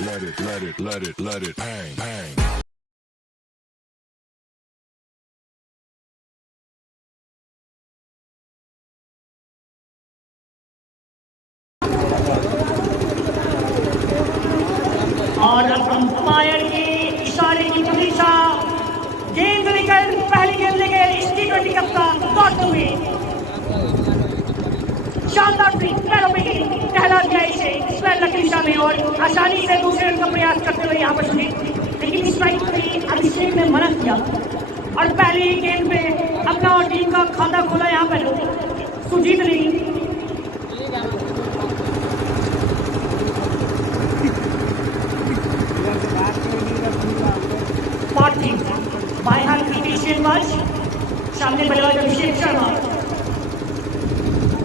let it bang, bang. और umpire के इशारे की प्रतीक्षा गेंद लेकर पहली गेंद लेकर इस T20 कप्तान दौड़ते हुए शानदार पैरों में टहला दिया इसे स्क्वायर लकी दिशा में और आसानी से दूसरे रन का प्रयास करते हुए यहाँ पर सुजीत, लेकिन स्ट्राइक में अभिषेक ने मना किया और पहली ही गेंद पे अपना और टीम का खाता खोला यहाँ पर सुजीत ने। बाएं हाथ की गेंदबाज सामने बल्लेबाज अभिषेक शर्मा।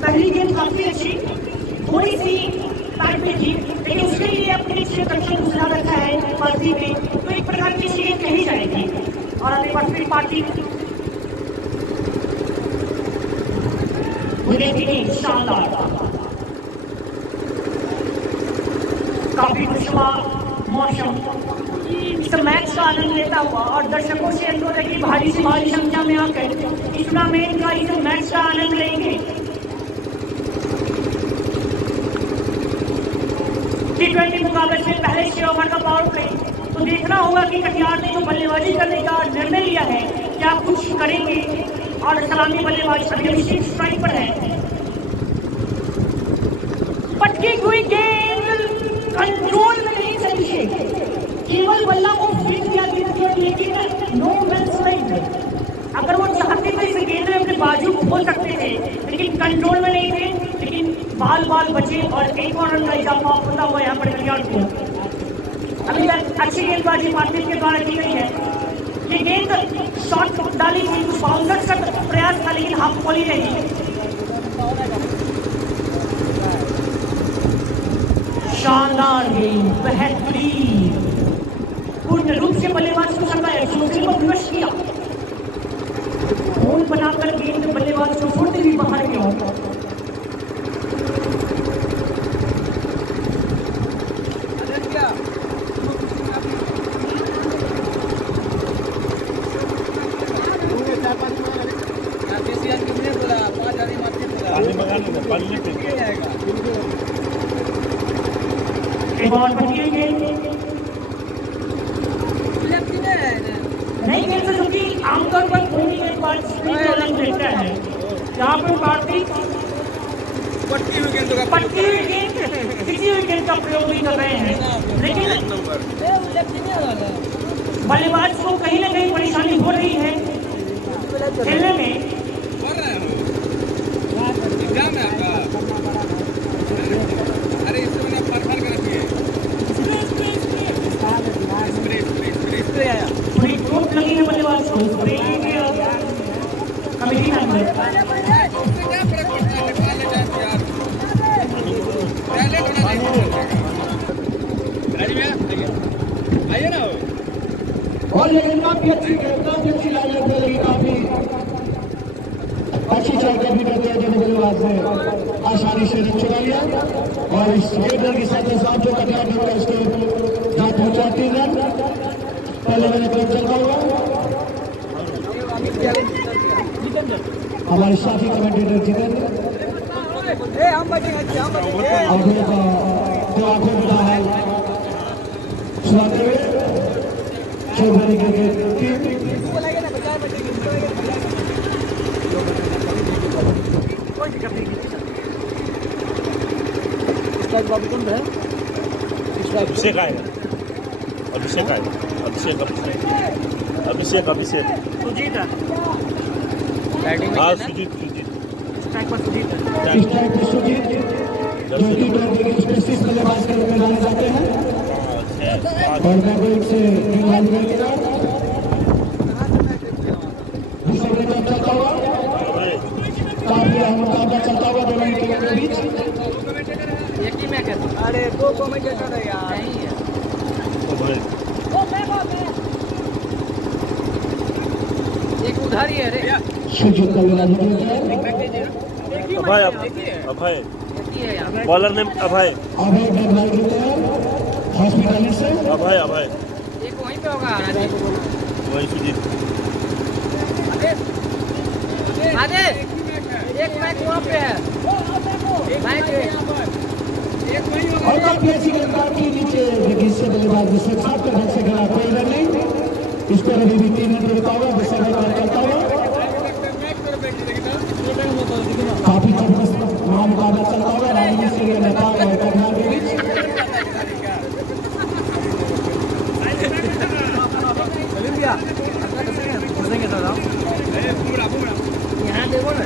पहली गेंद काफी अच्छी, थोड़ी सी टाइट में थी, लेकिन उसके लिए अपने क्षेत्र रक्षण घुसा रखा है पार्टी में, तो एक प्रकार की चीजें कही जाएगी। और अगले बार फिर पार्टी शानदार, काफी खुशनुमा मौसम इस मैच का आनंद लेता हुआ और दर्शकों से अनुरोध है कि भारी से भारी संख्या में आकर इस टूर्नामेंट का इस मैच का आनंद लेंगे। T20 मुकाबले से पहले 6 ओवर का पावर प्ले, तो देखना होगा कि कटियार ने जो बल्लेबाजी करने का निर्णय लिया है क्या कुछ करेंगे। और सलामी बल्लेबाज अभिषेक स्ट्राइक पर है। पटकी हुई गेंद कंट्रोल में नहीं चली, केवल बल्ला को फीट किया गया, लेकिन नो रन्स नहीं। अगर वो चाहते तो इस गेंद में अपने बाजू खोल सकते थे, लेकिन कंट्रोल में नहीं थे, लेकिन बाल बचे और एक और रन का इजाफा होता हुआ यहाँ पर खिलाड़ को। अभी तक अच्छी गेंदबाजी पार्टनर के द्वारा की गई है। ये गेंद शॉट डाली थी, कुछ बाउंसर का प्रयास था, लेकिन हाफ बॉल ही रही। शानदार गेंद, बेहतरीन, पूर्ण रूप से बल्लेबाज को सकाया, चौके को विवश किया, होल बनाकर गेंद बल्लेबाज को छोड़ते हुए बाहर गया। नहीं खेल तो चूंकि आमतौर पर धोनी के पास रन देता है, यहाँ पर कार्तिक पटकी हुई गेंद किसी भी गेंद का प्रयोग नहीं कर रहे हैं, लेकिन बल्लेबाज को कहीं ना कहीं परेशानी हो रही है खेलने में। थोड़ी चोट लगी है बल्लेबाज को, कमेटी और लेकिन काफी अच्छी लाइनें खेली, काफी अच्छी चौके भी करते हैं, जो बल्लेबाज ने आसानी से रन चुरा लिया और इस गेंद के साथ साथ जो कटिया टीम का इसके यहाँ पहुंचा 3 रन। पहले मैंने गेम चलता हुआ हमारे साथी कमेंटेटर जितेंद्र आंखों का जो आंखों मिला है सुनाते हुए चौधरी की टीम बाबूचंद है, अभिषेक आएगा, अभिषेक सुजीत हाँ सुजीत स्ट्राइक पर सुजीत जो T20 स्पेशलिस्ट बल्लेबाज के रूप में जाने जाते हैं और मैं से गेंदबाजी करेंगे। दूसरे गेंद चलता हुआ काफी अहम मुकाबला चलता हुआ दोनों टीमों के बीच। अरे 2 कमेंटेटर है यार, एक उधार ही है रे। सुजीत का अभय बॉलर नेम अभय गेंदबाजी हॉस्पिटल से अभय अभय एक वहीं पे होगा राजेश वही सुजीत राजेश एक मैच वहाँ पे है मैच एक वहीं होगा और काफी अच्छी गेंदबाज की नीचे लेकिन इससे बल्लेबाज जिससे 7 रन से खेला कोई रन नहीं। इस पर अभी भी 3 मिनट रुका हुआ जिससे बल्लेबाज करता हुआ काफी जबरदस्त मुकाबला चलता हुआ राजनीति से नेता और कटिहार के बीच। यहाँ देखो ना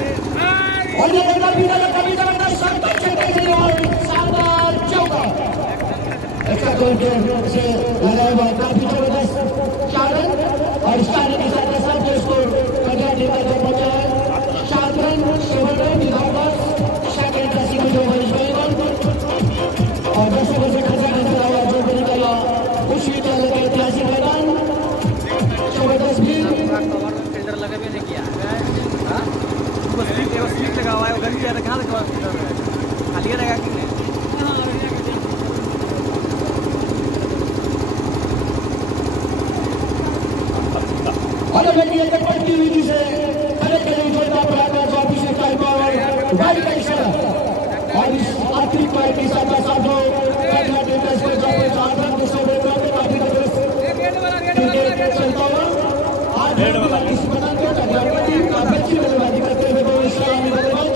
और ये गेंदबाज भी लगा कभी जबरदस्त शॉट छक्के से और शानदार चौका एक्स्ट्रा गोल के से लगाया हुआ काफी जबरदस्त 4 रन और स्टार के साथ साथ जो स्कोर कटिहार टीम का जो पहुंचा है 7 run 7 run without second classic जो है और 10 ओवर से खर्चा नजर आया जो भी निकला उस विद्यालय के ऐतिहासिक मैदान जबरदस्त भी फिल्टर लगा भी नहीं किया हाँ वो स्लिप लगा हुआ है वो गंदी है कहाँ लगा हुआ है खाली रहेगा कि नहीं अलग अलग ये पट्टी हुई से अलग अलग जोड़ता पड़ा जो ऑफिस का और गाड़ी का इशारा और इस आखिरी पार की साथ साथ जो पहला टेस्ट पे जो 4 रन दूसरे ओवर में काफी क्रिकेट चलता हुआ आज इस मैदान को कटिहार की टीम काफी अच्छी बल्लेबाजी करते हुए दो इस्लामी बल्लेबाज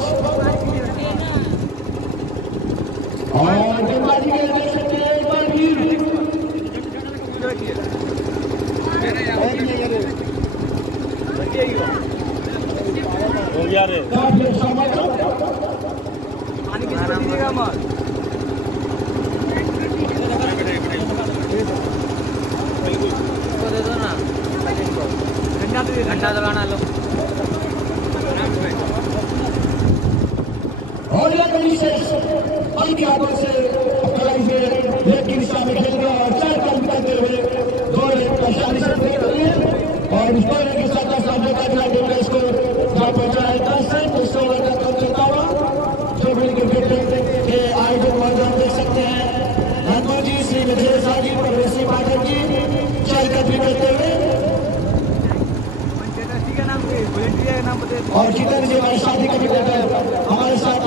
और गेंदबाजी के लिए देख सकते हैं एक बार हो गया रे काफी अच्छा मौका पानी किस पर दीजिएगा मार इसको दे दो ना घंटा दबाना लो और यह कंडीशन हल्की हाथों से कलाई से लेग की दिशा में खेल गया और 4 रन करते हुए 2 रन का शानदार शॉट कर लिए और इस पर के साथ साथ कटिहार टीम का स्कोर जहां पहुंचा है 10 रन दूसरे ओवर का कम चलता हुआ जो भी क्रिकेट के आयोजक मौजूद देख सकते हैं धनमोहन जी श्री विजय शाह जी परवेशी पाठक जी चलकर करते हुए और जितने जी हमारे शादी का भी हमारे साथ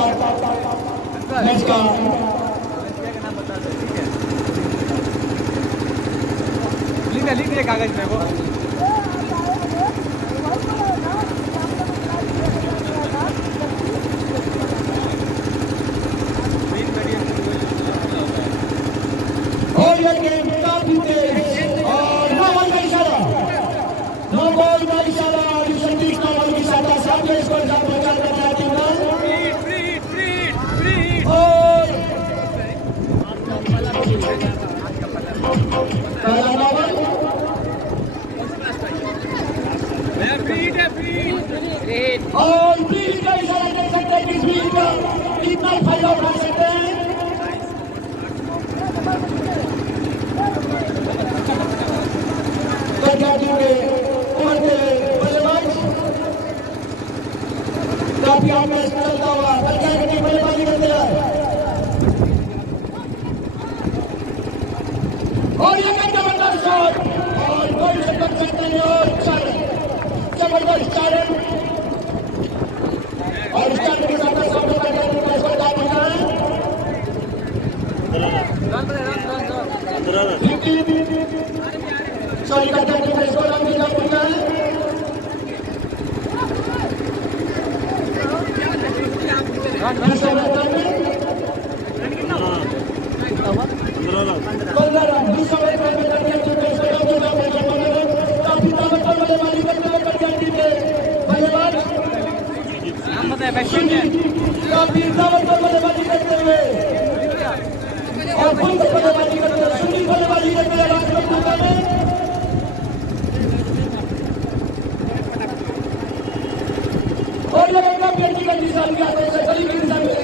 मैच का लिख दिए कागज में वो और ये गेम काफी तेज और नो बॉल का इशारा नो बॉल का इशारा और इस 30 नो बॉल की साथ साथ इसको जहां पहुंचा करता है टीम और पहला नंबर और बीच का इशारा देख सकते हैं किस बीच का कितना फायदा उठा सकते हैं कटिहार टीम के उभरते बल्लेबाज काफी आगे चलता हुआ कटिहार की टीम बल्लेबाजी करते हैं और ये जबरदस्त शॉट और गोल से कर सकते हैं और 4 रन जबरदस्त 4 रन और स्टार्ट के साथ साथ कटिहार टीम का स्कोर क्या पहुंचा है 50 सॉरी कटिहार टीम का स्कोर हम क्या पहुंचा है दूसरे मैदान में 15 रन दूसरा मैदान में कटिहार टीम का स्कोर हम क्या पहुंचा है काफी ताकतवर बल्लेबाजी करते हुए कटिहार टीम के बल्लेबाज नाम बताया बैट्समैन है काफी ताकतवर बल्लेबाजी करते हुए और फुल बल्लेबाजी करते हुए सुनील बल्लेबाजी करते हुए राजकोट में और ये बंदा पेटी का निशान के हाथों से गली की दिशा में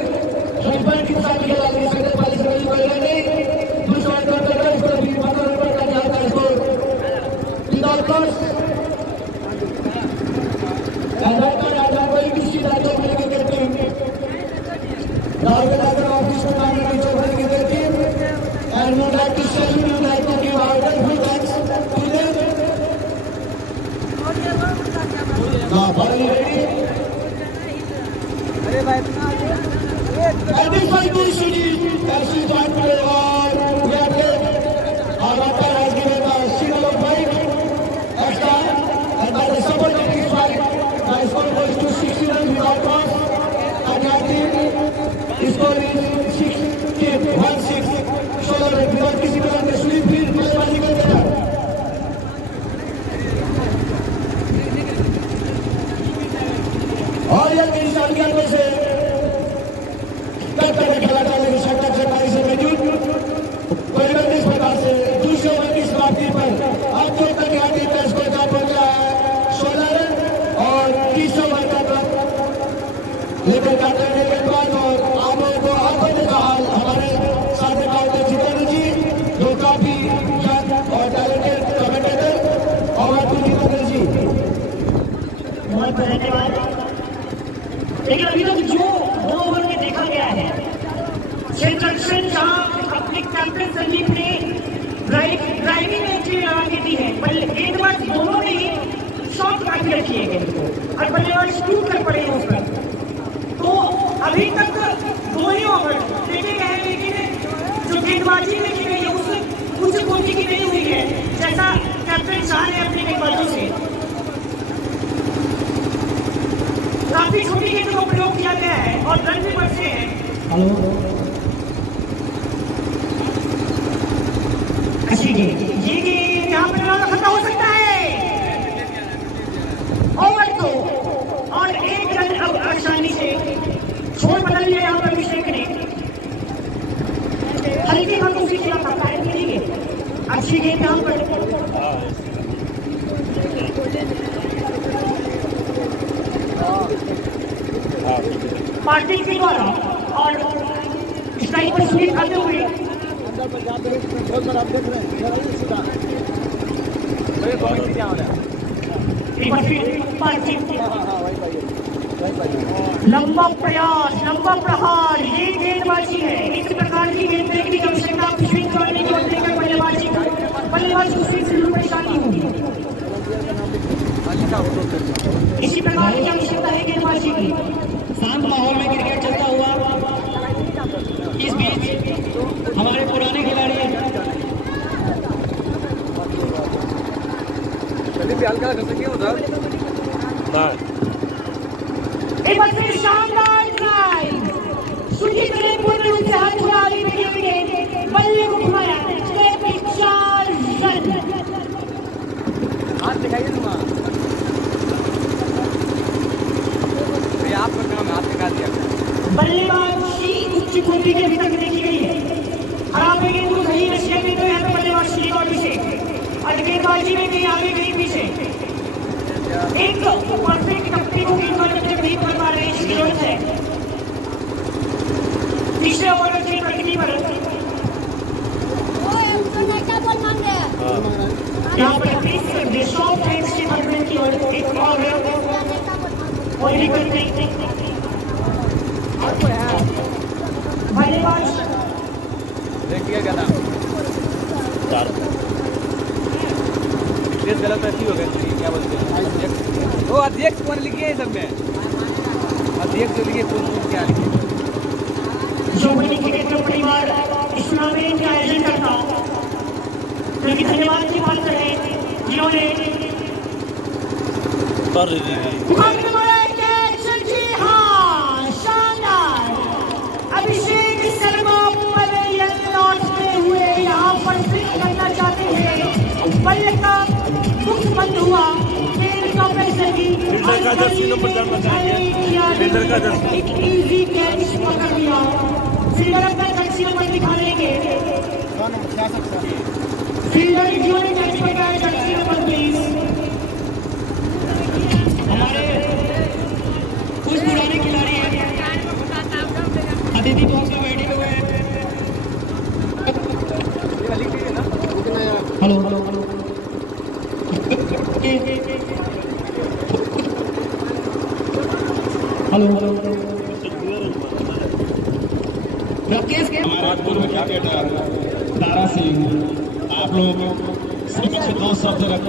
क्षेत्र अक्षर जहां अपने कैप्टन संदीप ने ड्राइविंग एंट्री लगा के दी है, गेंदबाज दोनों ने ही शॉट काट के रखी है गेंद को और बल्लेबाज टूट कर पड़े हैं उस पर। तो अभी तक दो ही ओवर देखे गए हैं, लेकिन जो गेंदबाजी देखी गई है उस कोटि की नहीं हुई है जैसा कैप्टन शाह ने अपने गेंदबाजों से। काफी छोटी गेंद को प्रयोग किया गया है और रन भी बचे हैं। अच्छी गेंद, ये गेंद यहाँ पर खतरा हो सकता है। ओवर 2 और 1 रन अब आसानी से छोड़ बदल लिया यहाँ पर अभिषेक ने। हल्की हाथों से खेला था, अच्छी गेंद यहाँ पर। पार्टी के द्वारा और स्ट्राइक पर स्वीप करते हुए लंबा प्रयास, लंबा प्रहार, ये गेंदबाजी है। इस प्रकार की गेंद देखने की आवश्यकता स्विंग करने की वजह से बल्लेबाजी को स्विंग से परेशानी होगी। इसी प्रकार की आवश्यकता है गेंदबाजी की। शांत माहौल में क्रिकेट चलता हुआ इस बीच हमारे पुराने खिलाड़ी एक बार फिर शानदार ड्राइव, सुजीत ने पूर्ण रूप से हाथ छोड़ा, आगे बल्ले को घुमाया, 4 रन। हाथ दिखाइए तुम, आपका काम हाथ दिखा दिया। बल्लेबाजी उच्च कोटि के अभी तक देखी गई है। खराब गेंद को सही रशिया में तो यहाँ पे बल्लेबाजी और पीछे और गेंदबाजी में कहीं आगे कहीं पीछे। एक परफेक्ट टप्पी को गेंदबाजी जब नहीं कर पा रहे इसकी जरूरत है। तीसरे ओवर में खेल रखनी पर यहाँ पर शॉर्ट हैंड्स के टूर्नामेंट की ओर एक और बल्लेबाज देखिए क्या नाम गलत ऐसी हो गई, क्या बोलते हैं वो अध्यक्ष कौन लिखिए है सब में, अध्यक्ष जो लिखिए कौन क्या लिखिए। जो बड़ी क्रिकेट परिवार इस टूर्नामेंट का आयोजन करता क्योंकि धन्यवाद की बात करें जिन्होंने अभिषेक शर्मा लौटते हुए यहाँ पर स्विंग करना चाहते हैं। बल्ले का मुक्त बंद हुआ, गेंद का प्रेशर की एक इजी कैच पकड़ लिया। फील्डर अपना जर्सी नंबर दिखा लेंगे। फील्डर जिन्होंने कैच पकड़ा जर्सी नंबर प्लीज। हमारे कुछ पुराने खिलाड़ी हैं अदिति बॉक्स में बैठे हुए हैं। हेलो हेलो हेलो राकेश के हमारे पूर्व क्रिकेटर तारा सिंह, आप लोग समक्ष 2 शब्द रख।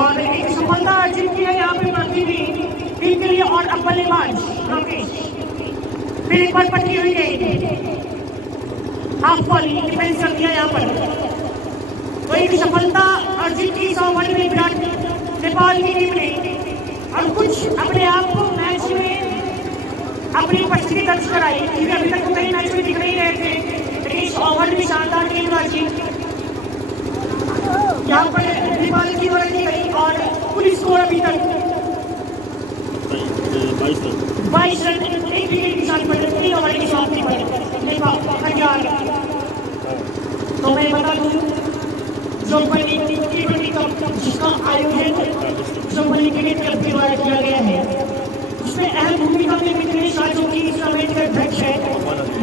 और एक सफलता अर्जित की है यहाँ पे बढ़ती हुई टीम के लिए। और अब बल्लेबाज राकेश फिर एक बार पटकी हुई गई, हाफ बॉलिंग डिफेंस कर दिया यहाँ पर। तो एक सफलता अर्जित की 100 ओवर में विराट नेपाल की टीम ने और कुछ अपने आप को मैच में अपनी उपस्थिति दर्ज कराई, क्योंकि अभी तक तो कई मैच में दिख नहीं रहे थे, लेकिन इस ओवर में शानदार गेंदबाजी यहाँ पर नेपाल की ओर की गई। और कुल स्कोर अभी तक 22 रन, एक विकेट के साथ पर 3 ओवर की समाप्ति पर नेपाल तैयार। तो मैं बता दूं जो पहली T20 कप जिसका आयोजन जो पहली क्रिकेट क्लब के द्वारा किया गया है, उसमें अहम भूमिका में मिथिलेश शाह जो कि इस टूर्नामेंट के अध्यक्ष है,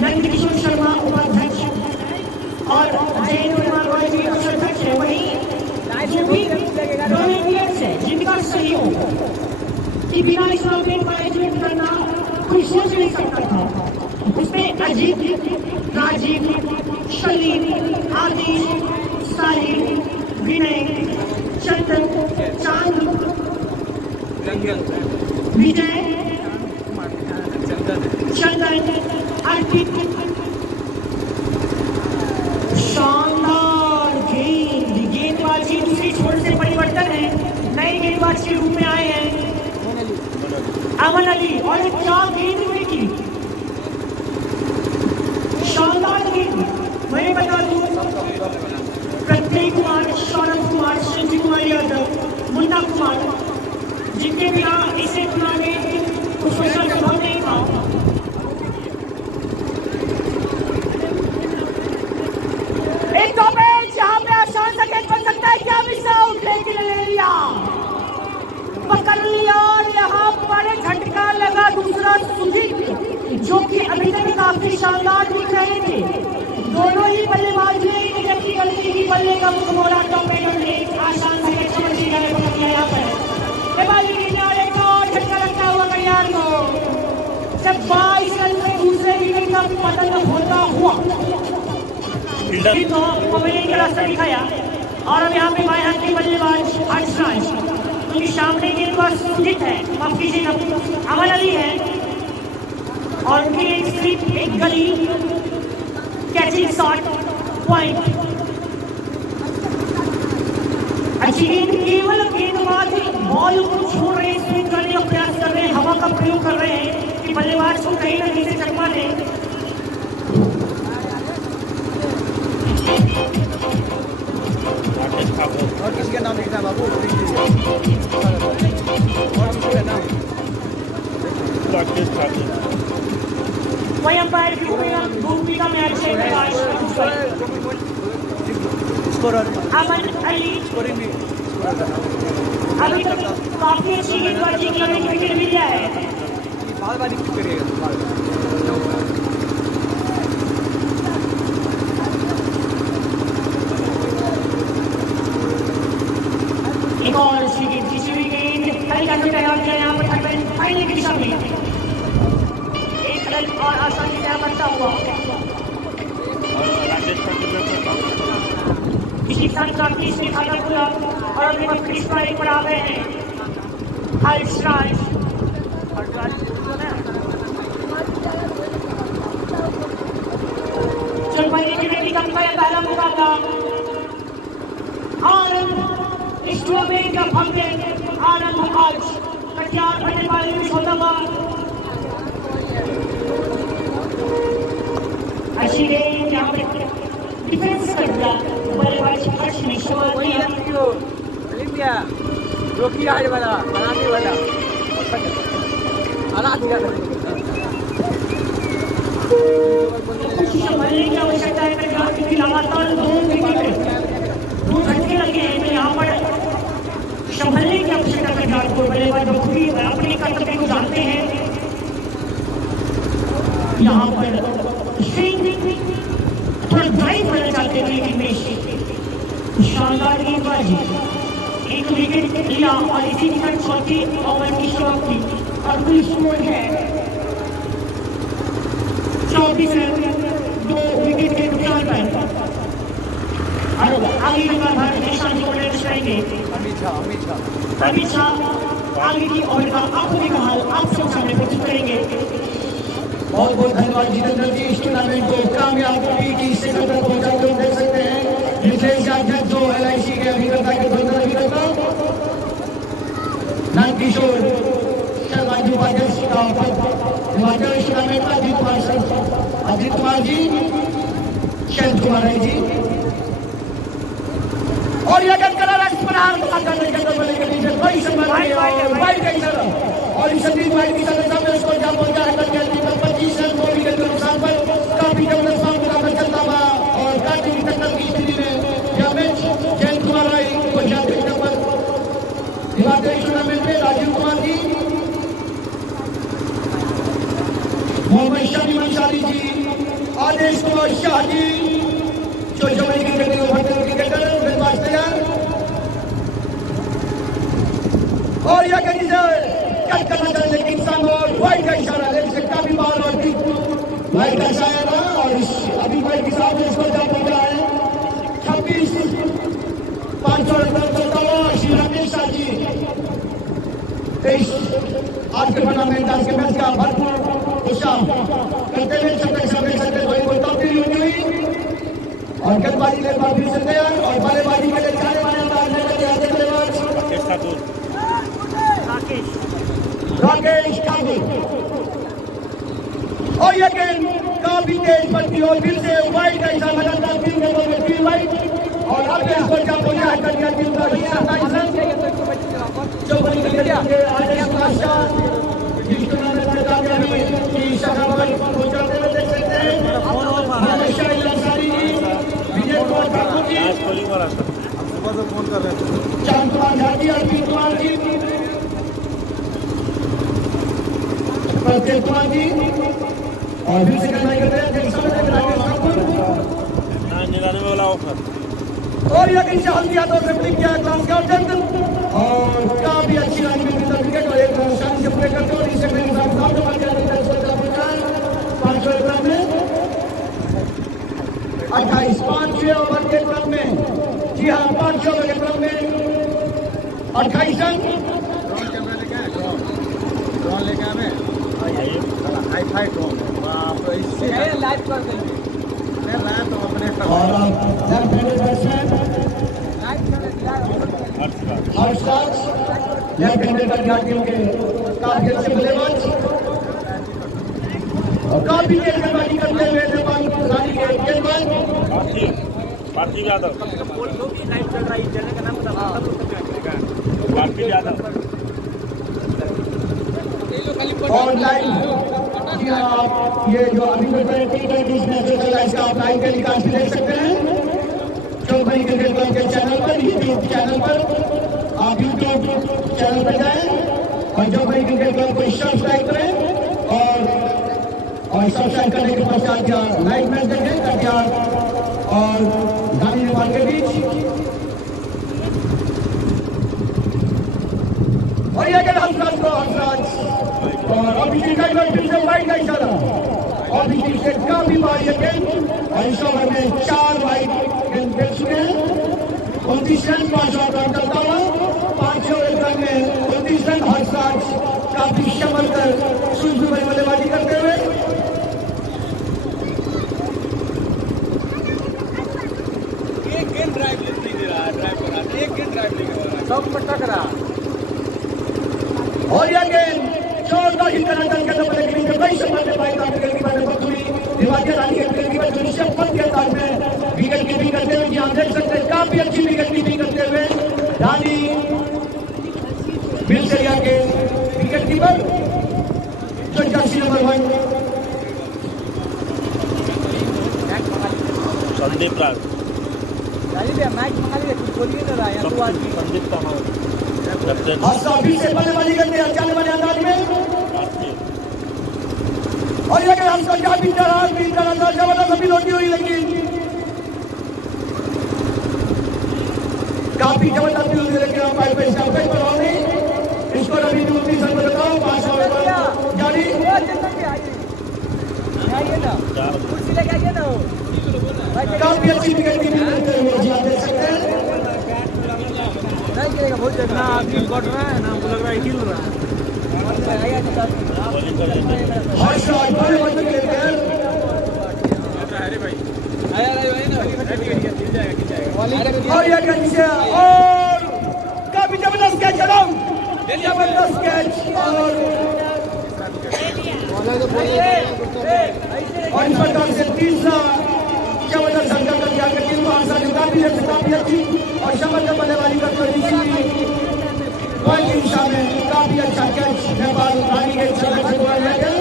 नंद किशोर शर्मा उपाध्यक्ष और जयेंद्र कुमार बिना इस्लामिक मैनेजमेंट करना कोई सोच नहीं सकता था। उसमें अजीब, राजीव, शलीम, आदिश, साहिल, विनय, चंदन, चांद, विजय, चंदन, अर्पित, शानदार गेंदबाजी दूसरी छोर से परिवर्तन है, नए गेंदबाज के रूप में आए हैं अमन अली, और क्या गेंद की, शानदार गेंद। मैं बता दूं, प्रत्येक कुमार, सौरभ कुमार, संजीव कुमार यादव, मुन्ना कुमार, जिनके बिना इसे टूर्नामेंट को सोचना संभव नहीं था। एक तो मैच यहाँ पे आसान सा कैच बन सकता है, क्या मिस आउट, लेकिन ले लिया, पकड़ लिया, और यहाँ पर झटका लगा दूसरा सुजीत, जो कि अभी तक काफी शानदार दिख रहे थे। दोनों ही बल्लेबाज ने एक व्यक्ति गलती की, बल्ले का मुख मोड़ा, टॉमेटो ने आसान से कैच समझ लिया, पकड़ लिया यहाँ पर बाजी किनारे का, और झटका लगता हुआ कल्याण को, जब 22 रन में दूसरे विकेट का पतन होता हुआ तो पवेलियन का रास्ता दिखाया। और अब यहाँ पे बाएं हाथ के बल्लेबाज हर्षराज, उनके सामने गेंदबाज सुजीत है, माफ कीजिएगा अमन अली है, और उनकी एक स्लिप, एक गली, कैचिंग शॉट, पॉइंट, अच्छी गेंद, केवल गेंदबाज बॉल को छोड़ रहे हैं, स्विंग करने का प्रयास कर रहे हैं, हवा का प्रयोग कर रहे हैं कि बल्लेबाज को कहीं ना कहीं से चकमा दें। और किसका नाम लिखना बाबू, और किसका नाम, राकेश ठाकुर, वही अंपायर की भूमिका में अच्छे अमन अली अभी तक काफी अच्छी गेंदबाजी की, एक विकेट मिल गया है। बार बार रिपीट करिएगा। एक और अच्छी गेंद, खींची हुई गेंद, हल्का सा तैयार किया यहाँ पर फाइनल की दिशा में, एक रन और आसानी से बनता हुआ। राकेश ठाकुर पिछली साल काफी इसमें खाता खुला, और अगले वक्त क्रीज पर एक पर आ गए हैं हर्षराज, चल भाई की बेटी का पहला मुकाबला, आनंद इस टूर्नामेंट का भव्य आनंद आज कटियार बनने वाले मुसलमान, अच्छी गेंद यहाँ पे डिफेंस कर दिया, बल्लेबाज हर्ष ने शुरुआत इंडिया जो किया है वाला बनाने वाला हरा दिया, संभलने की आवश्यकता है, क्योंकि लगातार दो झटके लगे हैं, तो यहाँ पर संभलने की आवश्यकता है। को बल्लेबाज बखूबी अपने कर्तव्य को जानते हैं। यहाँ पर थोड़ा ड्राइव करना चाहते थे, लेकिन शानदार गेंदबाजी, एक विकेट लिया, और इसी के साथ चौथी ओवर की शुरुआत की, और कुल स्कोर है 24 रन, 2 विकेट के नुकसान पर। और आगे की बार भारत के शांति को दर्शाएंगे अमित शाह आगे की ओर का आखिरी का हाल आप सब सामने प्रस्तुत करेंगे। बहुत बहुत धन्यवाद जितेंद्र जी, इस टूर्नामेंट को कामयाबी की शिखर तक पहुंचाते हुए देख सकते हैं नितेश यादव जो LIC के अभिनेता के अभिनेता नंदकिशोर शर्मा जी उपाध्यक्ष का हिमाचल इस टूर्नामेंट का अजीत कुमार जी, शैल कुमार राय जी, और यह कला राष्ट्रपति करने के लिए बड़ी सम्मान और इस संदीप भाई की सदस्यता में उसको जब पहुंचा है 25 रन 2 विकेट के नुकसान पर काफी जबरदस्त मुकाबला चलता हुआ, और काफी टक्कर की स्थिति में यह मैच जयंत कुमार राय को जाते नंबर हिमाचल टूर्नामेंट में राजीव कुमार जी, मोहम्मद शमी मंशाली जी, आदेश कुमार शाह जी, जो जमनी की क्रिकेटर गेंदबाज तैयार, और यह कंडीशन इस आज के टूर्नामेंट आज के मैच का भरपूर उत्साह करते हुए सबसे कोई तब्दीली हुई और गेंदबाजी के बाद फिर से तैयार और बल्लेबाजी के लिए जाने माने अंदाज में आते बल्लेबाज राकेश ठाकुर और ये गेंद काफी तेज पड़ती और फिर से वाइड ऐसा लगातार 3 गेंदों में 3 वाइड और अब इस पर क्या पहुंचा है कटिया टीम का जो बड़ी के आदेश बादशाह जिस टूर्नामेंट में कामयाबी की शाखा पर पहुंचाते हुए देख सकते हैं हमेशा अंसारी जी विजय कुमार ठाकुर जी सुबह से फोन कर रहे थे चांद कुमार झा जी और पी कुमार जी प्रत्येक कुमार जी और फिर से करना करते हैं वाला ऑफर और यकीन से हल्की हाथों से फ्लिक किया क्लास कैप्टन और काफी अच्छी लाइन में मिलता विकेट और एक शान से प्ले करते और इसे मेरे साथ साथ मार दिया जाता है इसका पहुंचा 500 रन में 28 5 ओवर के क्रम में जी हाँ 5 ओवर के क्रम में 28 रन ड्रोन लेके आवे हाई फाई ड्रोन बाप रे इससे लाइव कर देंगे मैं लाया तो अपने और left handed batsman Harshraj left handed batsman के काफी अच्छे बल्लेबाज और काफी तेज गेंदबाजी करते हुए नेपाल रानी के गेंदबाज भारती यादव लाइव चल रहा है चलने का नाम बता भारती यादव और लाइन जी हाँ आप ये जो अभी टी20 मैच चल रहा है इसका आप लाइन टेलीकास्ट भी देख सकते हैं चौधरी क्रिकेट क्लब के चैनल पर यूट्यूब चैनल पर आप यूट्यूब चैनल पर जाएं और चौधरी क्रिकेट क्लब को सब्सक्राइब करें और सब्सक्राइब करने के पश्चात क्या लाइव मैच देखें ताकि और गांधी नेपाल के बीच और ये अगर हंसराज और अभिषेक का फिर से वाइड का इशारा अभिषेक से काफी बार ये गेंद और इस ओवर में 4 वाइड गेंद खेल चुके हैं 29 रन 5 रन करता हुआ 5 रन में 29 रन हंसराज काफी संभल कर सुई बल्लेबाजी करते हुए एक गेंद ड्राइव नहीं दे रहा ड्राइव कर रहा एक गेंद ड्राइव नहीं कर रहा सब पर टकरा और यह गेंद जोरदार ही करना के तो बड़े ग्रीन के कई समय में बाइक आगे की बात बतूरी दिवाकर रानी के विकेट की जो ऋषभ पंत के अंदाज में विकेट कीपिंग करते हुए यहां देख सकते हैं काफी अच्छी विकेट कीपिंग करते हुए रानी बिलसरिया के विकेट कीपर जो जर्सी नंबर 1 संदीप राज मैच मंगा लिया कुछ बोलिए ना रहा है तो आज संदीप का फिर से बल्लेबाजी करते हैं चलने वाले अंदाज में और ये हम सब काफी तरह जबरदस्त अपील होती हुई लेकिन काफी जबरदस्त अपील होती लेकिन हम पाइप इसका कई पर होगी इसको रवि दूसरी सर में बताओ 5 ओवर पर जारी आइए ना कुर्सी लेके आइए ना काफी अच्छी विकेट की करते हुए जी आप देख सकते हैं नहीं करेगा बहुत जगह आदमी बढ़ रहा है ना हमको लग रहा है हिल रहा है हर्षराज बड़े बच्चे के लिए अरे भाई आया ना गिर जाएगा और ये कैच से और काफी जबरदस्त कैच कदम जबरदस्त कैच और इस प्रकार से तीसरा जबरदस्त संकल्प कर दिया कि टीम को आसानी काफी अच्छी और जबरदस्त बल्लेबाजी करते हुए पॉइंट की दिशा में काफी अच्छा कैच नेपाल रानी के छक्के से गोल लगा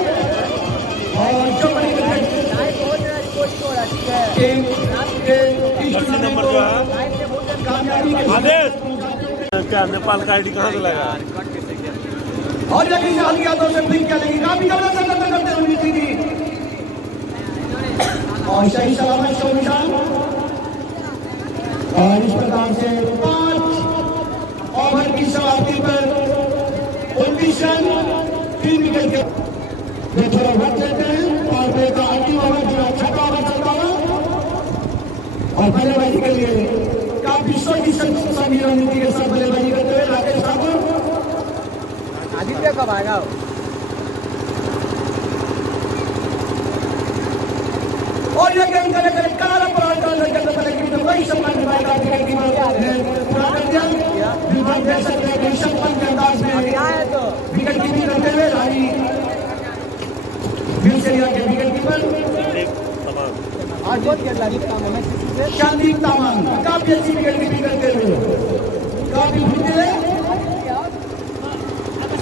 और जो बड़ी टीम के जर्सी नंबर जो है कामयाबी के आदेश क्या नेपाल का आईडी कहाँ से लगा और यकीन से हल्की हाथों से फ्लिक किया लेकिन काफी जबरदस्त संकल्प करते हुए जीती थी और सही सलामत शो निशान और इस प्रकार से 5 ओवर की समाप्ति पर 29 रन 3 विकेट के वे थोड़ा वक्त लेते हैं और वे का अंतिम ओवर जो 6वां ओवर चलता हुआ और बल्लेबाजी के लिए काफी सोची संगी रणनीति के साथ बल्लेबाजी करते हुए राकेश ठाकुर दिव्य कब आएगा वो? और ये गेम का लेकर काला पराल डाल रहे हैं लेकिन तो वही सम्मान निभाएगा विकेट कीपर पूरा कर दिया विभाग देख सकते हैं कि सम्मान के अंदाज में क्या है तो विकेट कीपिंग करते हुए रानी विंसेरिया के विकेट कीपर आज बहुत खेल रहा है शांतिक तामांग काफी अच्छी विकेट कीपिंग करते हुए काफी भूते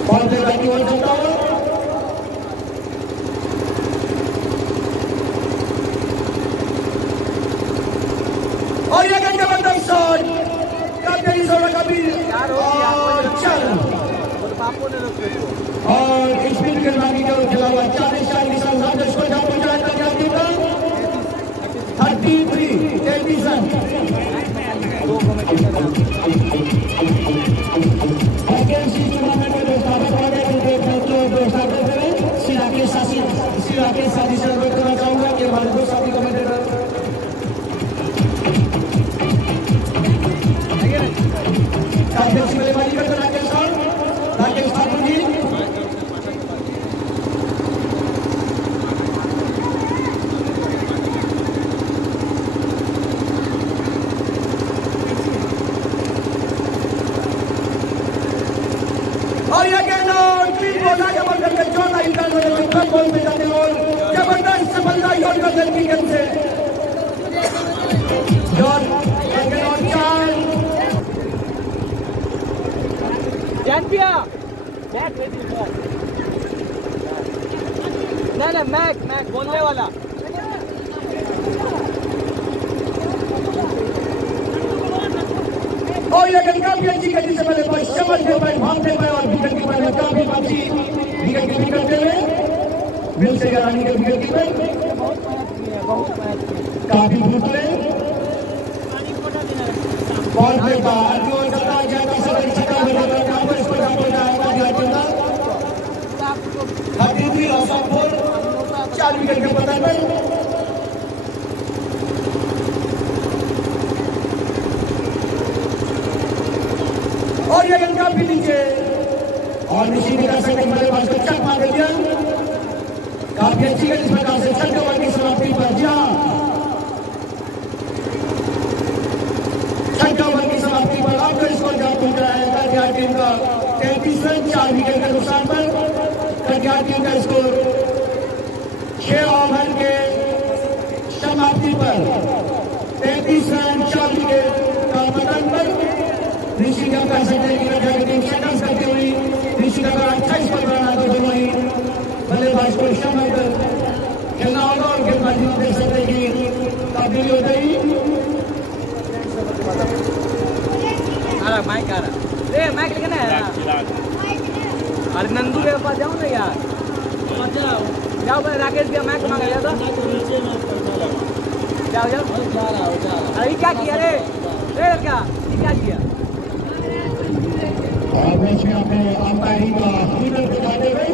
बॉल पे बैटिंग और चलता हुआ और ये गेंद का बंदा शॉट काफी जोर कभी चल बापू ने रोक दिया और स्पिन गेंदबाजी का खेला हुआ 40 स्कोर जहां पहुंचा है क्या टीम 33 रन अगेंस्ट टूर्नामेंट में दोस्ताना वाले सिरा के साथी से अनुरोध करना चाहूंगा कि हमारे दो साथी कमेंटेटर बल्लेबाजी करते राकेश ठाकुर जी और ये गेंद तीन बॉला जबर करके 14 रन बॉल पे जाते और जबरदस्त सफलता योर का की गेंद से और 4 चैंपियन मैक बोलने वाला और ये गेंद काफी अच्छी गति से पहले पर समझते पाए भागते पाए और विकेट कीपर ने काफी अच्छी विकेट कीपिंग करते हुए बिल से रानी के विकेट कीपर काफी भूतले बॉल पे का जो करता है जाता से छक्का लगाता है काम इस पर काम जाएगा जाएगा 33 और 4 विकेट के पता पर और ये गेंद काफी नीचे और निशी निकाल सकते बल्लेबाज को छक्का मार दिया काफी अच्छी गति इस प्रकार से छक्के ओवर की समाप्ति पर जहां छक्का ओवर की समाप्ति पर आपका स्कोर जहां पहुंच रहा है कटिहार टीम का 33 रन 4 विकेट के नुकसान पर कटिहार टीम का स्कोर 6 ओवर के समाप्ति पर 33 रन 4 विकेट का पतन पर ऋषि का सेकंड करते हुए ऋषि का 28 पर रन आते दोनों ही बल्लेबाज को समय पर खेलना होगा और गेंदबाजी में देख सकते हैं कि तब्दीली हो गई माइक आ रहा ए माइक लेके ना अरे नंदू के पास जाओ ना यार जाओ भाई राकेश भैया माइक मांगा जाता जाओ अरे क्या किया रे लड़का क्या किया और मैच में अपने अंपायरिंग का हुनर दिखाते हुए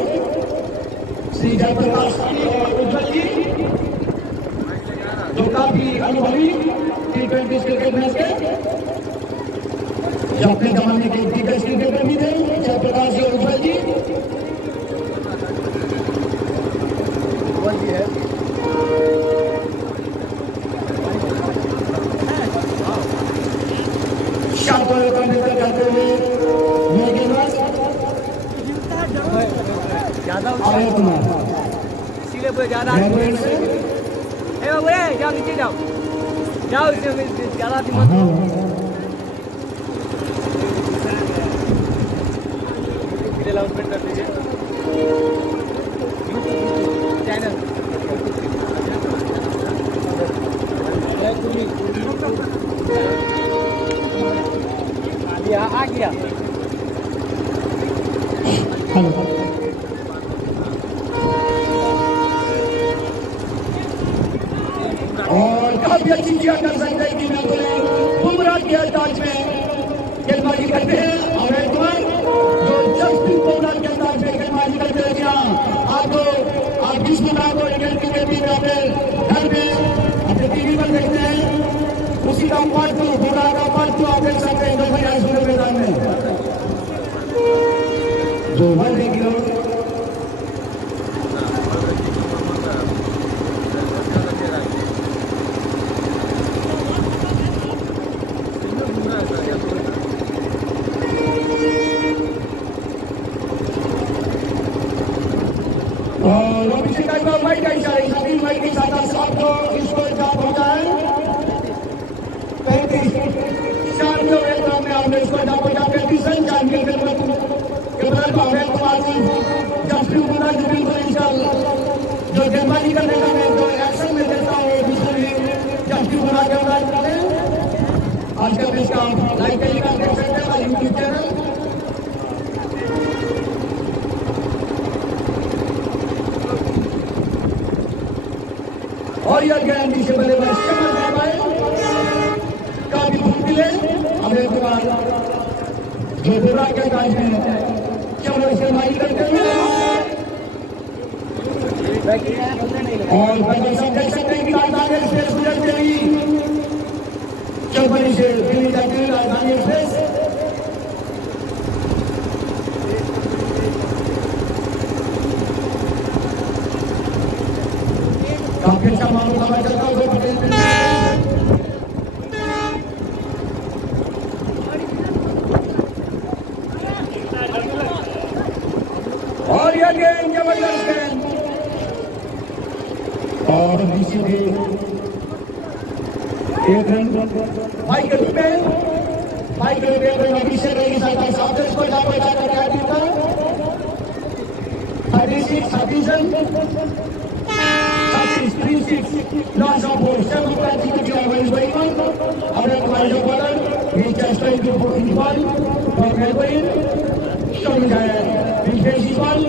श्री जयप्रकाश जी और उज्जवल जी जो काफी अनुभवी T20 क्रिकेट मैच के जो अपने जमाने के दिग्गज क्रिकेटर भी थे जयप्रकाश जी और उज्जवल जी शार्प बॉल का निकल करते हुए इसीलिए बोले ज्यादा ए बाबू जाओ नीचे जाओ इसमें ज्यादा दिमाग अनाउंसमेंट कर दीजिए चैनल आ गया और काफी अच्छी किया कर सकते हैं कि बुमराह के अंदाज में गेंदबाजी करते हैं और एक बार जो जसप्रीत बुमराह के अंदाज में गेंदबाजी करते हैं जहाँ आप जिस प्रकार को क्रिकेट की टीम में अपने घर में अपने टीवी पर देखते हैं उसी का पार्ट 2 बुमराह का पार्ट 2 आप देख सकते हैं 2016 मैदान में जो वर्ल्ड सामने इसको जाओ जाके किसान चाहिए के बाद हमें तुम्हारी जब भी बुला जो बिल्कुल इंशाल्लाह जो जर्मनी का नेता है जो एक्शन में देता है बिल्कुल जब भी बुला के बाद आज का इसका लाइक करिएगा देख सकते हैं हमारे यूट्यूब चैनल और यह गारंटी से बड़े बड़े समझ नहीं पाए काफी भूखी है हमें कुमार जो बुरा के काज में चलो इसे मारी करते हैं और बच्चे सब देख सकते हैं कि राजधानी एक्सप्रेस गुजर चली चौबनी से दिल्ली जाती हुई राजधानी एक्सप्रेस काफी अच्छा मालूम हमें चलता हूँ और यह गेंद जबरदस्त गेंद और नीचे भी एक रन भाई के रूप में अभिषेक रहेगी सरकार साथ इसको जाकर जाकर क्या देता 36 36 lots of balls, 7 runs into the over is very well. Other players of bowler, he just trying to put in the ball. From Melbourne, Showing Jaya, he faces his ball.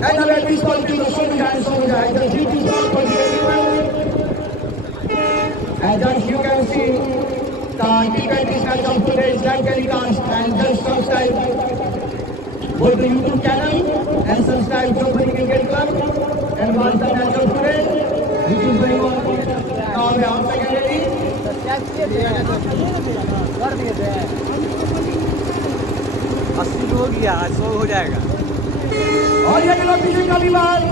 And the red is ball to the Showing Jaya, just hit his ball for the everyone. And as you can see, the T20 match of today is live telecast and just subscribe. Go to YouTube channel and subscribe to Chopani Cricket Club and watch the match of today, which is going on. Now we are second ready. अस्सी हो गया 100 हो जाएगा और ये अगला पीछे का विवाद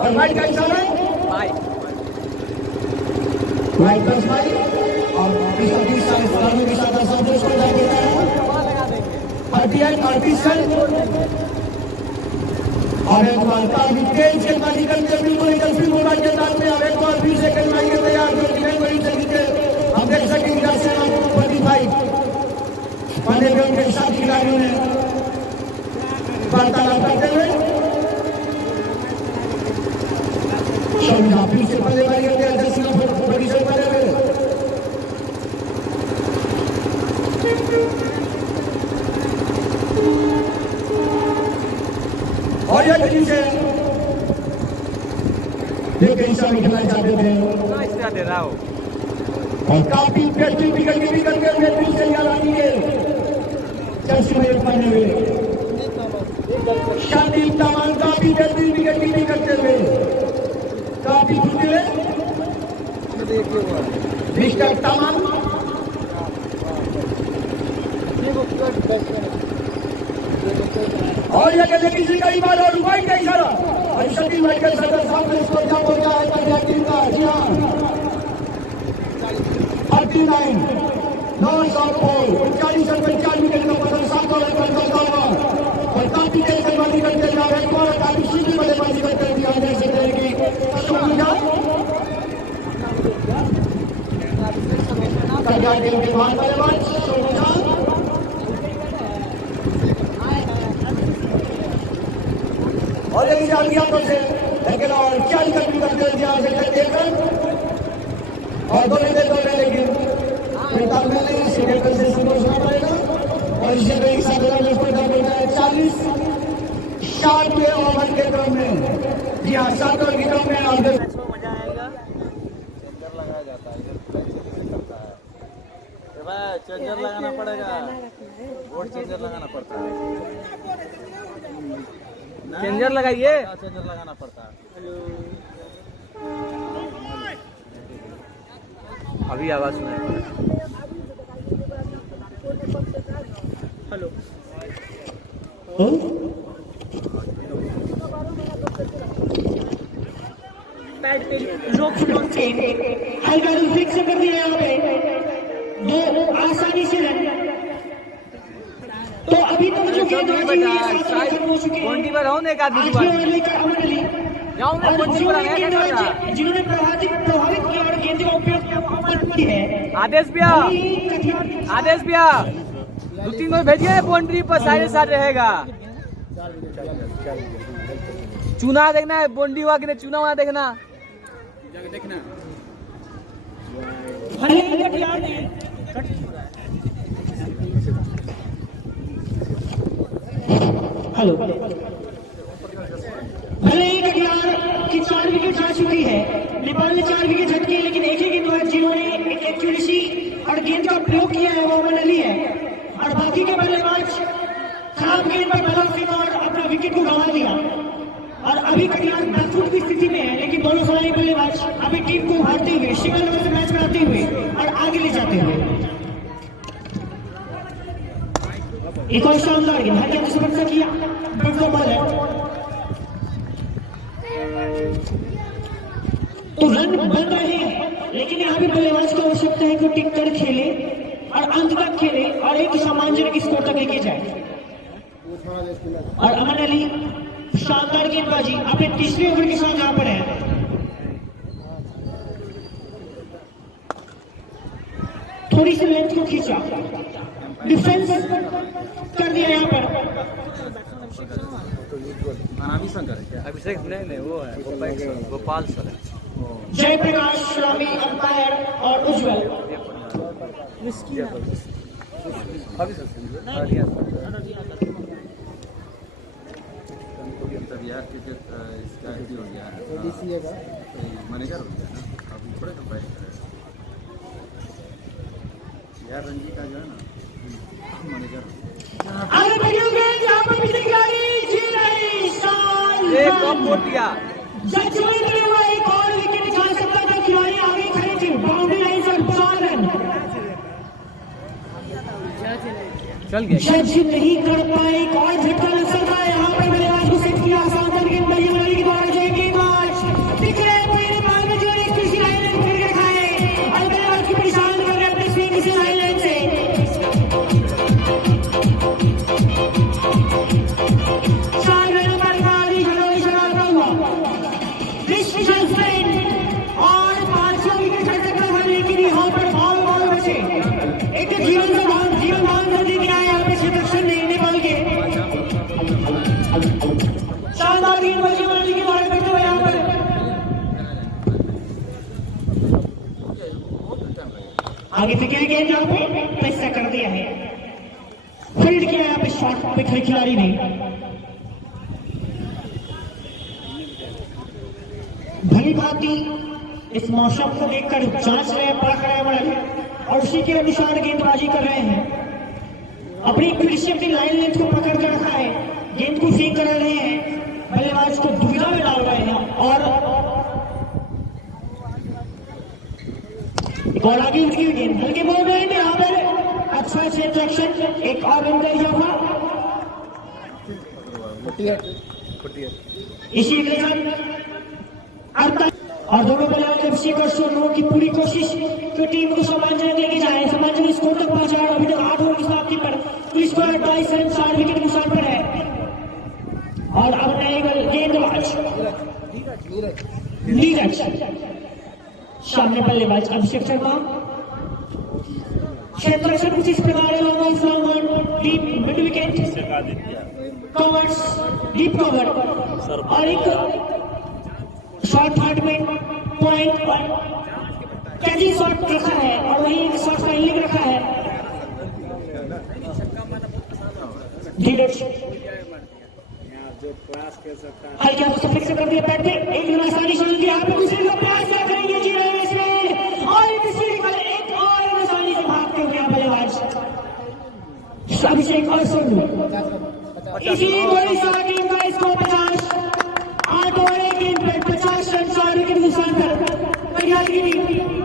और वाइट का इशारा लाइट दस भाई और तीस साल फलाने के साथ सब देश को जाके 38 और एक बार काफी तेज गेंदबाजी करके बिल्कुल इंटरफील हो रहा है में और एक बार फिर से गेंदबाजी के तैयार जो डिफेंस बड़ी चली के हम देख सकेंगे जैसे 25 पहले भी उनके साथ खिलाड़ियों ने वार्तालाप करते हुए फिर से पहले बारी करते हैं जैसे बड़ी से पहले हुए और यह गति से एक हिस्सा में खेलना चाहते थे दे रहा हो और काफी बेहतरीन विकेट की करके हुए फिर से याद आनी है जैसे में पहले हुए शादी तमाम काफी बेहतरीन विकेट की करते हुए काफी खुले मिस्टर तमाम और यह कहते किसी कई बार और वाइट का इशारा और शकील भाई के सदर सामने इसको क्या हो गया है पंजाब टीम का जी हाँ 39 नॉन ऑफ बॉल 40 और 45 विकेट का पतन 7 और 1 करता हुआ और काफी तेज गेंदबाजी करते जा रहे हैं और काफी सीधी बल्लेबाजी करते हुए आ जैसे कि सुविधा पंजाब टीम के बाहर बल्लेबाज सुविधा और यदि आगे आपको से लेकिन और 40 रन करते हुए आ सकते हैं और दो लेकिन फिलहाल में नहीं सेकंड से संतोषना पड़ेगा और इसे एक साथ रन को बोलता है 40 7वें ओवर के क्रम में जी हाँ 7 ओवर के क्रम में और मजा आएगा चेंजर लगाया जाता है इधर करता है भाई चेंजर लगाना पड़ेगा बोर्ड चेंजर लगाना पड़ता है चेंजर लगाइए चेंजर लगाना पड़ता है अभी आवाज सुनाई हेलो हल्का फिक्स कर दिया यहाँ पे दो आसानी से रन तो अभी तक जो गेंदबाजी हुई है 7 ओवर खत्म हो चुके हैं। बॉन्डी पर होने का आठवें ओवर लेकर अमन अली जाऊं मैं और बॉन्डी जो पर एक गेंदबाज जिन्होंने प्रभावित किया और गेंद का उपयोग किया वो अमन अली है। आदेश भैया वहीं कटिहार आदेश भैया 2-3 ओवर भेजिए बाउंड्री पर साइड साइड रहेगा। चुना देखना है बाउंड्री हुआ कि नहीं चुना हुआ देखना। भले ही कटिहार ने हेलो भले ही कटिहार की 4 विकेट जा चुकी है। नेपाल ने 4 विकेट झटके लेकिन एक ही गेंदबाज जिन्होंने एक एक्यूरेसी और गेंद का प्रयोग किया है वो अमन अली है और बाकी के बल्लेबाज खराब गेंद पर बैलेंसिंग और अपना विकेट को गंवा दिया और अभी कटिहार बैकफुट की स्थिति में है। लेकिन दोनों सलाही बल्लेबाज अभी टीम को उभारते हुए सिंगल नंबर से मैच कराते हुए और आगे ले जाते हुए एक और शानदार गेंद हर गेंद से बचा किया बढ़ता बॉल है तो रन बन रहे हैं लेकिन यहाँ भी बल्लेबाज को आवश्यकता है कि टिक कर खेले और अंत तक खेले और एक सम्मानजनक स्कोर तक लेके जाए। और अमन अली शानदार गेंदबाजी अपने तीसरे ओवर के साथ यहाँ पर है। थोड़ी सी लेंथ को खींचा डिफेंस कर दिया यहाँ पर। अभिषेक नहीं वो है गोपाल सर है। जयप्रकाश स्वामी अंपायर और उज्जवल मैनेजर हो गया ना अभी थोड़े तो यार रंजीत का जो है ना मैनेजर आगे बढ़ियोगे यहाँ पर पिछली खिलाड़ी जी रही एक कप वोट दिया जजमेंट में हुआ एक और विकेट निकाल सकता था खिलाड़ी आगे खड़े थे बाउंड्री लाइन से 4 रन चल गया जज नहीं कर पाए। एक और झटका लग सकता है यहाँ पर बल्लेबाज को सेट किया शानदार गेंदबाजी वाली के द्वारा जो गेंदबाज दिख रहे हैं पहले बॉल में जो एक कृषि लाइन पकड़ के रखा है और बल्लेबाज की परेशान कर रहे हैं अपने स्विंग से लाइन से 4 रनों पर खिलाड़ी खिलाड़ी चलाता हुआ और 5वां विकेट झटका था लेकिन यहाँ पर बॉल बचे एक जीवन भान कर दी गया है यहाँ पे क्षेत्रक्षण नहीं नेपाल के शानदार गेंदबाजी वाली के द्वारा करते हुए यहाँ पर आगे से क्या गेंद यहाँ पे पैसा कर दिया है फील्ड किया यहाँ पे शॉट पे खड़े खिलाड़ी ने भली भांति इस मौसम को देखकर जांच रहे हैं परख रहे हैं और उसी के अनुसार गेंदबाजी कर रहे हैं। अपनी एक्यूरेसी अपनी लाइन लेंथ को पकड़ कर रखा है गेंद को फेंक कर रहे हैं बल्लेबाज को दुविधा में डाल रहे हैं और एक और आगे उठकी हुई गेंद हल्के बॉल में यहाँ पर अच्छा चेंज एक्शन एक और रन कर दिया इसी के साथ और दोनों बल्लेबाज अभिषेक और सोनू की पूरी कोशिश कि टीम को सम्मानजनक लेके जाए सम्मानजनक स्कोर तक पहुंचाए। अभी तक 8 ओवर की समाप्ति पर कुल स्कोर 28 रन 4 विकेट नुकसान पर है और अब नए गेंदबाज नीरज सामने बल्लेबाज अभिषेक शर्मा क्षेत्ररक्षण कुछ इस प्रकार है deep mid wicket covers deep cover और एक शॉर्ट हार्ट में पॉइंट कैचिंग शॉट रखा है और वहीं एक शॉट फाइनलिंग रखा है धीरज हल्के हाथों से फिक्स कर दिया पैड पे एक दिन आसानी से यहाँ पे दूसरे का प्रयास क्या करेंगे जी रहे इसमें और एक और आसानी से भागते हुए बल्लेबाज अभिषेक और सोनू इसी गोली से टीम का स्कोर 50 8 ओवर एक गेंद पर 50 रन 4 विकेट नुकसान पर कटिहार की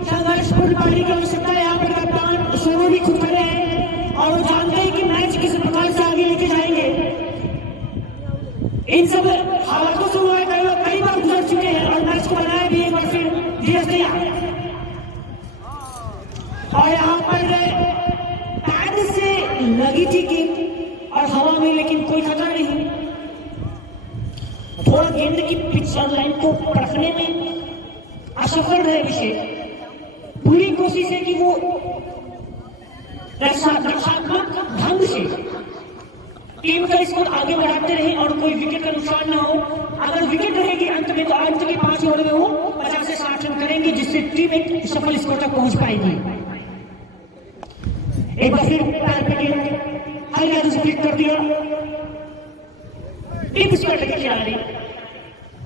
संघर्षपूर्ण पारी की आवश्यकता है। यहाँ पर कप्तान सोनू भी खुद खड़े हैं और वो जानते हैं कि मैच किस प्रकार से आगे लेके जाएंगे। इन सब हालातों से वो कई बार गुजर चुके हैं और मैच को बनाया भी एक बार फिर धीरज तैयार और यहाँ पर पैड से लगी थी गेंद और हवा में, लेकिन कोई खतरा नहीं। थोड़ा गेंद की पिच लाइन को परखने में असफल रहे अभिषेक। पूरी कोशिश है कि वो रक्षात्मक ढंग से टीम का स्कोर आगे बढ़ाते रहे और कोई विकेट का नुकसान ना हो। अगर विकेट रहेगी अंत में, तो अंत के 5 ओवर में वो 50 से 60 रन करेंगे, जिससे टीम एक सफल स्कोर तक पहुंच पाएगी। एक बार फिर पैर पे गेंद हल्का से फ्लिक कर दिया। डीप स्क्वायर के खिलाड़ी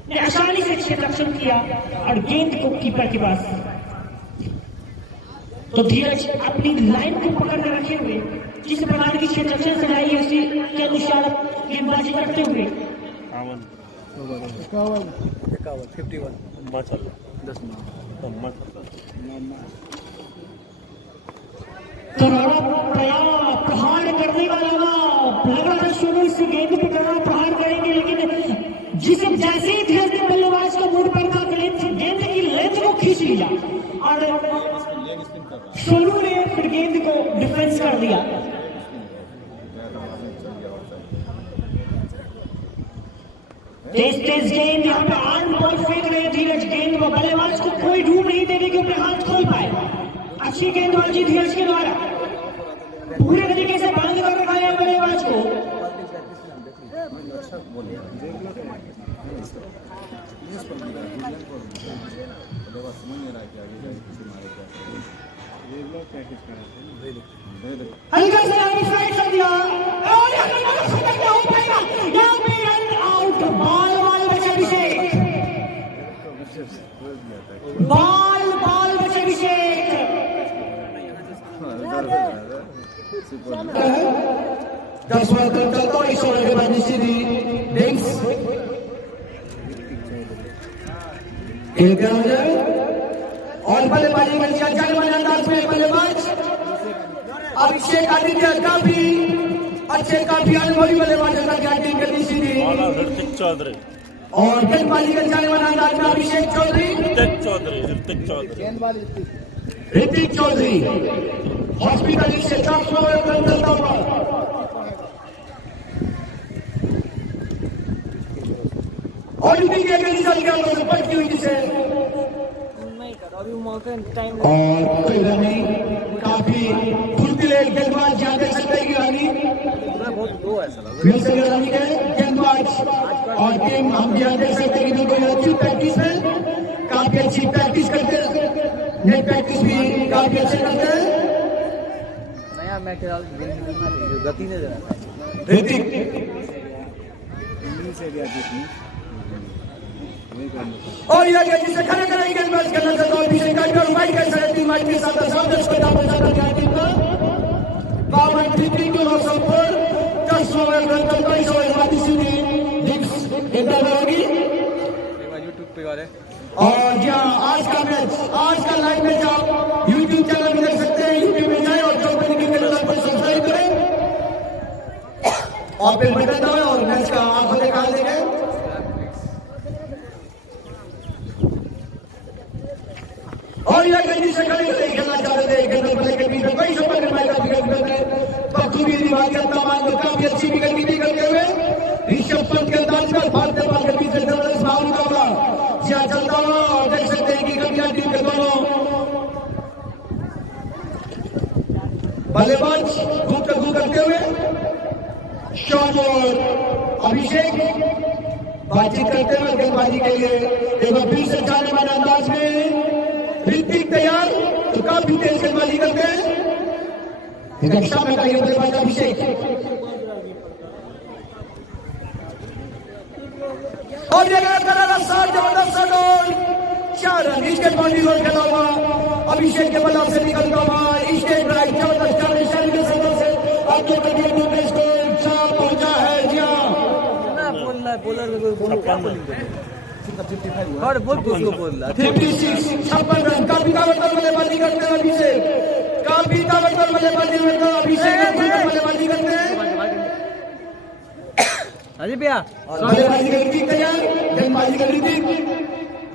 ने आसानी से क्षेत्र रक्षण किया और गेंद को कीपर के पास। तो धीरज अपनी लाइन को पकड़ कर रखे हुए जिस प्रकार की क्षेत्र रक्षण सजाई है, उसी के अनुसार गेंदबाजी करते हुए 51 प्रहार करने वाला लग रहा था शुरू से गेंद पे प्रहार करेंगे, लेकिन जिसे जैसे ही धीरज ने बल्लेबाज का मूड पर था, गेंद की लेंथ को खींच लिया और सोनू ने फिर गेंद को डिफेंस कर दिया। तेज गेंद यहाँ पे आर्म बॉल फेंक रहे धीरज। गेंद को बल्लेबाज को कोई ढूंढ नहीं देने के ऊपर हाथ खोल पाए। अच्छी गेंदबाजी धीरज के द्वारा पूरे तरीके से बांध कर रखा है बल्लेबाज को। हल्का से आउटसाइड कर दिया और हो पाएगा यहाँ पे रन आउट। बॉल बचे अभिषेक, बॉल बचे अभिषेक। और बल्लेबाजी में जाने अंदाज में बल्लेबाज अभिषेक आदित्य काफी अच्छे, काफी अनुभवी बल्लेबाज बैटिंग करनी सीधी। ऋतिक चौधरी और गेंदबाजी में जाने वाला अंदाज में अभिषेक चौधरी, ऋतिक चौधरी हॉस्पिटल से टॉप फ्लोर पर चलता हुआ। और ड्यूटी के अगेंस्ट चल गया तो पटकी हुई जिसे और कोई नहीं, काफी फुर्तीले गेंदबाज यहाँ देख सकते हैं कि रानी रानी के गेंदबाज और टीम हम यहाँ देख सकते हैं कि बिल्कुल अच्छी प्रैक्टिस है, काफी अच्छी प्रैक्टिस करते हैं, नेट प्रैक्टिस भी काफी अच्छे करते हैं। नया मैं ख्याल गति नहीं दे रहा ऋतिक और यह जिसे खड़े करेंगे गेंदबाज करना चाहता हूं पीछे काटकर वाइड कर सकते टीम के साथ सामने इसको डाल सकता है टीम का पावर 32 और सपोर्ट 10 ओवर रन कर 22 ओवर वाली सीधी डिक्स इंटर होगी यूट्यूब पे वाले। और यहां आज का मैच, आज का लाइव मैच आप यूट्यूब चैनल में देख सकते हैं। यूट्यूब में जाए और जो भी चैनल पर सब्सक्राइब करें और फिर बटन दबाएं और मैच का आंखों निकाल देंगे। और यह गंदी से खड़े खेलना चाहते थे, गेंद प्ले के बीच में कई समय करवाएगा विकेट में बखूबी निभाई करता मान को काफी अच्छी विकेट कीपिंग करते हुए ऋषभ पंत के अंदाज में भारतीय बॉल के बीच में जबरदस्त भाव मुकाबला जहां चलता हुआ और देख सकते हैं कि गंदिया टीम के दोनों बल्लेबाज घूम करते हुए शॉट और अभिषेक बातचीत करते हुए गेंदबाजी के लिए एक बार फिर से जाने वाले अंदाज में ऋतिक तैयार तो काफी तेज गेंदबाजी करते हैं। रक्षा में का ये बल्लेबाज अभिषेक और ये जबरदस्त गोल 4 रन स्टेट बाउंड्री गोल खेला हुआ अभिषेक के बल्ला से निकलता हुआ स्टेट ड्राइव जबरदस्त के सदों से आगे बढ़िया स्कोर 4 पहुंचा है। जी हाँ बोलर और बोल किसको बोल रहा 56 56 रन काफी ताबड़तोड़ बल्लेबाजी करते हैं अभिषेक, काफी ताबड़तोड़ बल्लेबाजी करते हैं अभिषेक, बल्लेबाजी करते हैं अजी भैया बल्लेबाजी कर ऋतिक तैयार, गेंदबाजी कर ऋतिक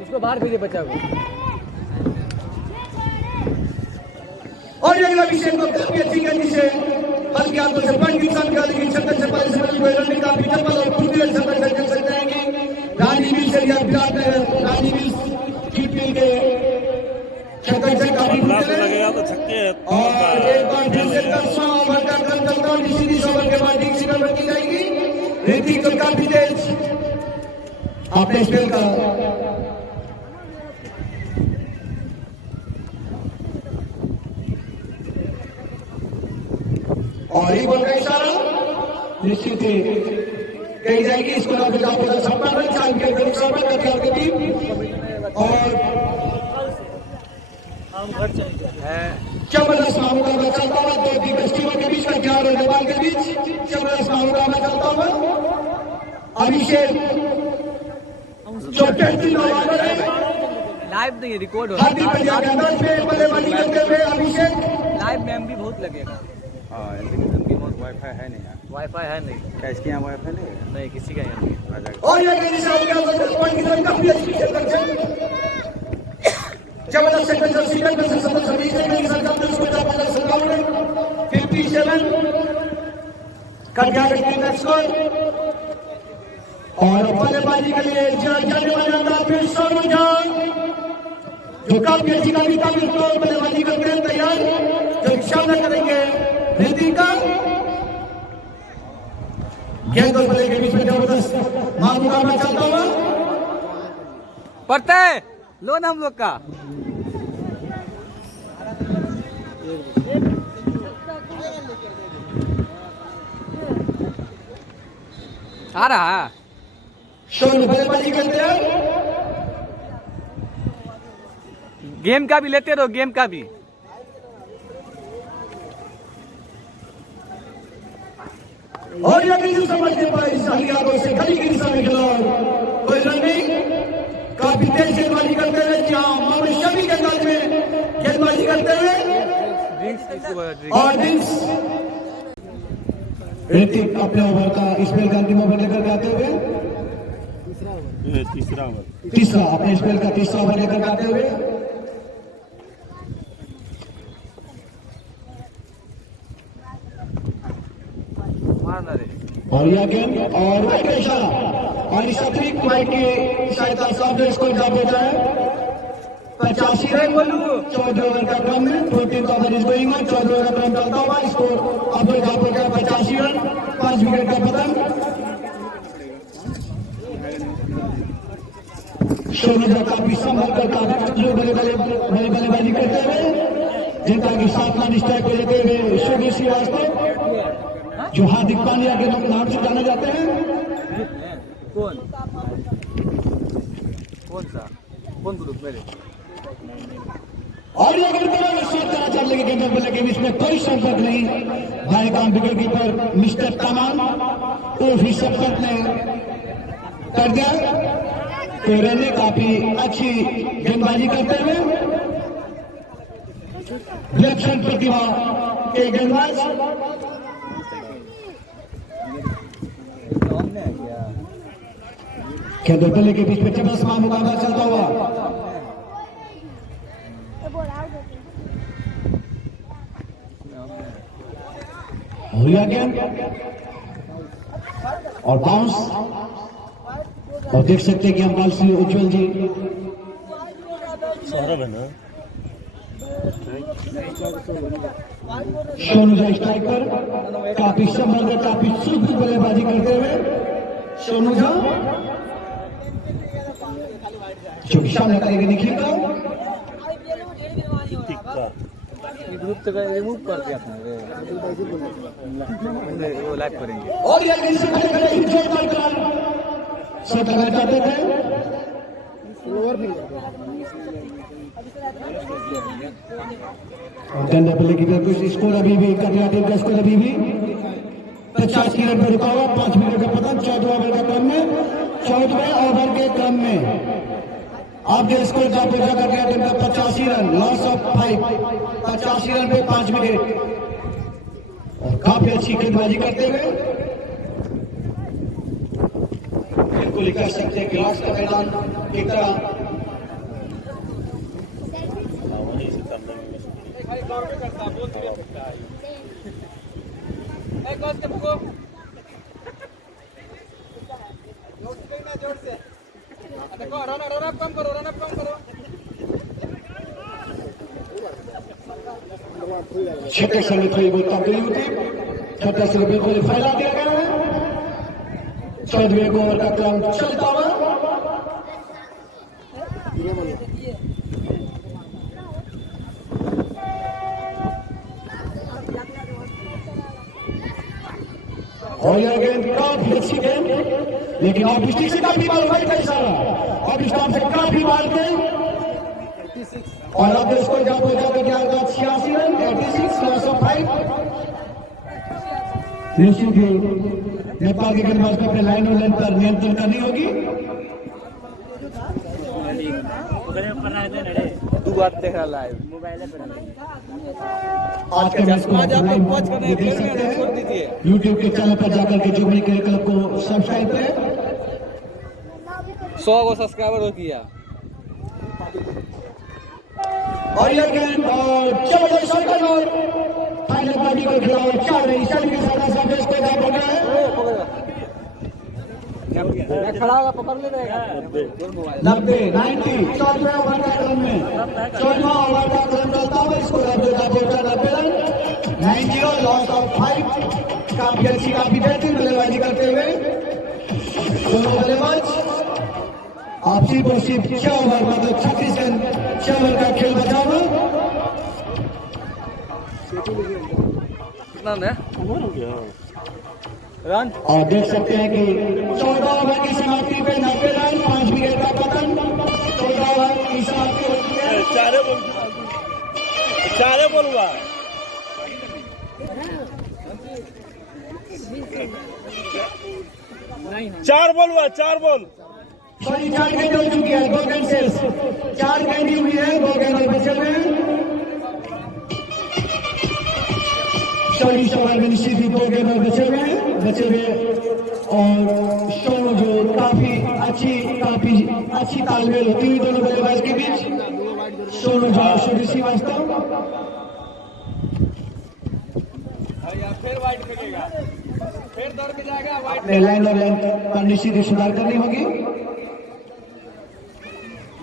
उसको बाहर भेजे बच्चा को। और ये अभिषेक को काफी अच्छी गति से हल्के हाथों से पॉइंट की निकाल के छक्का बॉल सीधी ओवर के बाद एक सिग्नल रखी जाएगी। ऋतिक तो काफी तेज अपने स्पेल का और ही बॉल का इशारा निश्चित ही कही जाएगी। इसको के टीम और जबरदस्त मुकाबला चलता हुआ दो दिग्गज टीमों के बीच का बिहार और नेपाल के बीच जबरदस्त मुकाबला चलता हुआ। अभिषेक जो लाइव नहीं है, रिकॉर्ड हो बल्लेबाजी करते हुए अभिषेक लाइव में भी बहुत लगेगा। हाँ रिमोट वाईफाई है नहीं यार। वाईफाई है नहीं, क्या इसके यहाँ वाईफाई नहीं है? नहीं किसी का यहाँ नहीं। आ जाएगा। और ये किसी से पॉइंट की तरफ काफी अच्छी खेल करते हैं। जबरदस्त सेकंड सीक्वेंस में से सबसे सभी से मेरी सरकार ने उसको चापा 57 कर गया टीम स्कोर। और बल्लेबाजी के लिए जाने वाला था फिर सोनू जो काफी अच्छी काफी बल्लेबाजी करते हैं तैयार जो सामना करेंगे ऋतिका। गेंद और बल्ले के बीच में जबरदस्त मुकाबला चलता हुआ पड़ता है लोन हम लोग का। आ रहा है सोनू बल्लेबाजी करते हैं। गेम का भी लेते रहो, गेम का भी। और यह किसी समझने पाए सालियारों से गली की दिशा में खिलाओ कोई रन नहीं। काफी तेज गेंदबाजी करते हुए जहां मोहम्मद शमी के अंदाज में गेंदबाजी करते हुए और ड्रिंक्स ऋतिक अपने ओवर का स्पेल का अंतिम ओवर लेकर आते हुए तीसरा अपने स्पेल का तीसरा ओवर लेकर आते हुए मारना रे। और यह गेंद और और इस अतिरिक्त माइक की सहायता से स्कोर जा पहुंचा है 85 रन 14 ओवर का क्रम में 14 over is going on. 14 over का क्रम चलता हुआ स्कोर अब जा पहुंचा 85 रन 5 विकेट का पतन। सोनू काफी संभल कर काफी बल्लेबाजी करते हुए जिनका की 7 रन स्ट्राइक को लेते हुए शोभी श्रीवास्तव जो हार्दिक पांड्या के नाम से जाने जाते हैं। कौन सा कौन ग्रुप मेरे? और ये चल रही गेंद बल्ले के बीच में कोई संपर्क नहीं। बाएं काम विकेट कीपर मिस्टर तमाम वो भी संपर्क ने कर दिया। तो रने काफी अच्छी गेंदबाजी करते हुए विलक्षण प्रतिभा के गेंदबाज गेंद बल्ले के बीच में जबरदस्त मुकाबला चलता हुआ। हुआ गेंद और बाउंस और देख सकते हैं कि अंपायर श्री उज्जवल जी सोनू जा स्ट्राइकर काफी संभल काफी सूझबूझ बल्लेबाजी करते हुए सोनू जा जो सामने करेंगे निखिल का ग्रुप तो रिमूव कर दिया आपने, वो लाइव करेंगे। और ये किसी करना चाहते थे गंदा बल्ले की तरफ कुछ स्कोर अभी भी कटिया टीम का स्कोर अभी भी 50 रन पर रुका हुआ। 5 विकेट का पतन 14 ओवर का क्रम में 14वें ओवर के क्रम में आप जो स्कोर जा पहुंचा कर गया टीम का 85 रन लॉस ऑफ 5 85 रन पे 5 विकेट और काफी अच्छी गेंदबाजी करते हुए बिल्कुल कह सकते हैं गिलास का मैदान की तरह छठे समय थोड़ी बहुत तब्दीली होती छक्के से बिल्कुल फैला दिया गया है। 14वें ओवर का क्रम चलता हुआ। और यह गेंद काफी अच्छी गेंद, लेकिन ऑफ स्टिक से काफी बार वाइड का इशारा, ऑफ स्टंप से काफी बार गेंद और अब इसको जब हो जाता क्या होगा 86 रन 86 लॉस ऑफ 5। निश्चित ही नेपाल के गेंदबाज को अपने लाइन और लेंथ पर नियंत्रण करनी होगी। दो बात देख रहा लाइव आज के मैच को आज आप लोग वॉच करने देख सकते छोड़ हैं दीजिए। यूट्यूब के चैनल पर जाकर के जुगनी क्रिकेट क्लब को सब्सक्राइब करें। 100 को सब्सक्राइबर हो किया। और यह गेंद और जबरदस्त शॉट और फाइनल पार्टी को खिलाओ 4 रन सभी के साथ साथ इसको ड्रॉप हो गया है। मैं खड़ा होगा पकड़ ले रहेगा 90 90 14वें ओवर का क्रम में 14वां ओवर का क्रम चलता हुआ इसको ड्रॉप 90 रन 90 लॉस ऑफ 5। काफी अच्छी काफी बेहतरीन बल्लेबाजी करते हुए दोनों बल्लेबाज आपसी को सिर्फ 6 ओवर मतलब 36 रन 6 ओवर का खेल बचा हुआ। कितना है रन और देख सकते हैं कि 14 ओवर की समाप्ति पे 90 रन 5 विकेट का पतन। 14 ओवर की समाप्ति होती है। चारे बोलूंगा चार बोल सॉरी 4 गेंद हो चुकी है 2 गेंद से 4 गेंद हुई है 2 गेंद बचे हुए हैं। 40 ओवर में निश्चित ही 2 गेंद बचे हुए और शो जो काफी अच्छी तालमेल होती हुई दोनों बल्लेबाज के बीच। सोनू झा सूर्य श्रीवास्तव फिर वाइड फेंकेगा फिर दौड़ के जाएगा वाइड अपने लाइन और लेंथ पर निश्चित ही सुधार करनी होगी।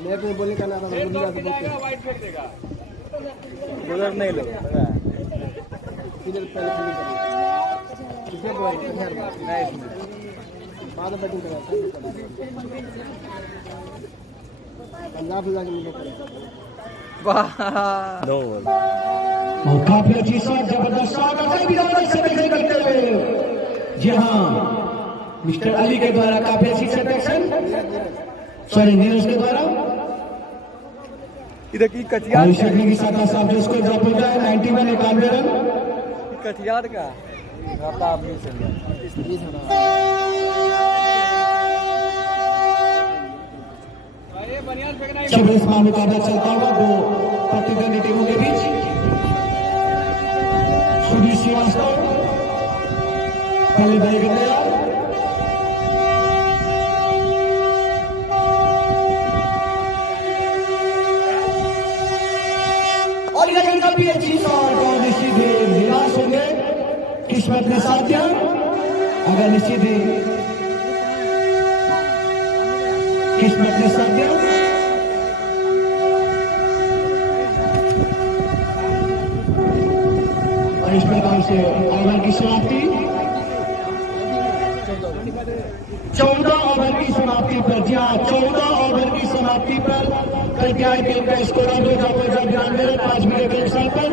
फिर दौड़ के जाएगा वाइड फेंक देगा गुजर नहीं लो और काफी अच्छी शॉट जबरदस्त शॉट सेलेक्शन करते हुए जी हाँ मिस्टर अली के द्वारा काफी अच्छी सेलेक्शन सॉरी नीरज के द्वारा इधर की कटियार और शगनी के साथ साथ जो स्कोर ड्रॉप हो जाए 91 91 रन कटियार का राता आप नहीं चल जबरदस्त मुकाबला चलता हुआ 2 प्रतिद्वंदी टीमों के बीच। सूर्य श्रीवास्तव पहले भाई तैयार और यह गेंद भी अच्छी शॉट और निश्चित ही निराश होंगे किस्मत ने साथ दिया। अगर निश्चित ही किस्मत ने साथ दिया और इस प्रकार से ओवर की समाप्ति 14 ओवर की समाप्ति पर जी हाँ 14 ओवर की समाप्ति पर कटियार टीम का स्कोर अब 92 रन 5 विकेट के नुकसान पर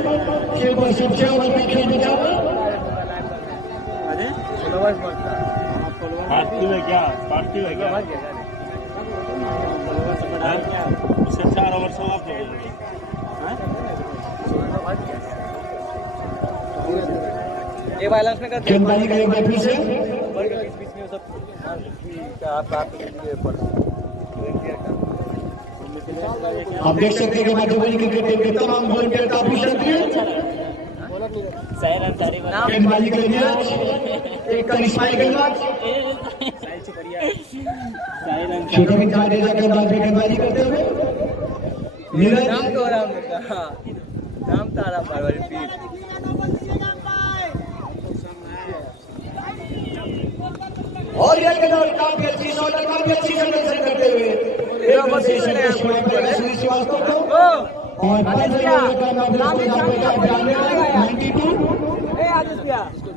6 ओवर में खेल बचा हुआ। पार्टी में क्या उससे 4 ओवर समाप्त हो गए। ये बैलेंस में करते गेंदबाजी का एक बार फिर से बीच में सब आप आप देख सकते हैं कि मधुबनी क्रिकेट टीम के तमाम वॉलंटियर काफी सक्रिय गेंदबाजी के लिए एक करिश्माई गेंदबाज छोटे जाडेजा गेंदबाजी करते हुए नीरज नाम तो आराम का नाम तारा पारवारी पीर और यह गेंदबाज काफी अच्छी शॉट काफी अच्छी सेलेक्शन करते हुए श्रीवास्तव को और 92 ए आज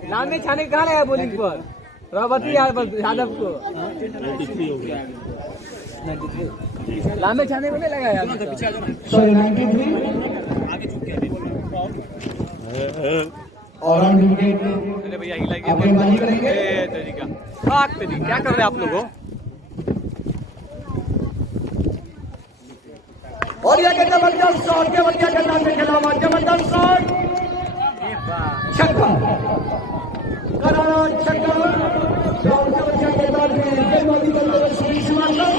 लामे छाने कहाँ लगा बॉलिंग पर रवती यादव को लामे छाने को नहीं लगा यार सॉरी 93 और रन विकेट अरे भैया हिला आप गेंदबाजी करेंगे तरीका क्या कर रहे हैं आप लोगों और ये जबरदस्त शॉट के बच्चा खेलना से खेला हुआ जबरदस्त शॉट छक्का करारा छक्का और के बच्चा खेलना से गेंदबाजी करते हुए श्री श्रीवास्तव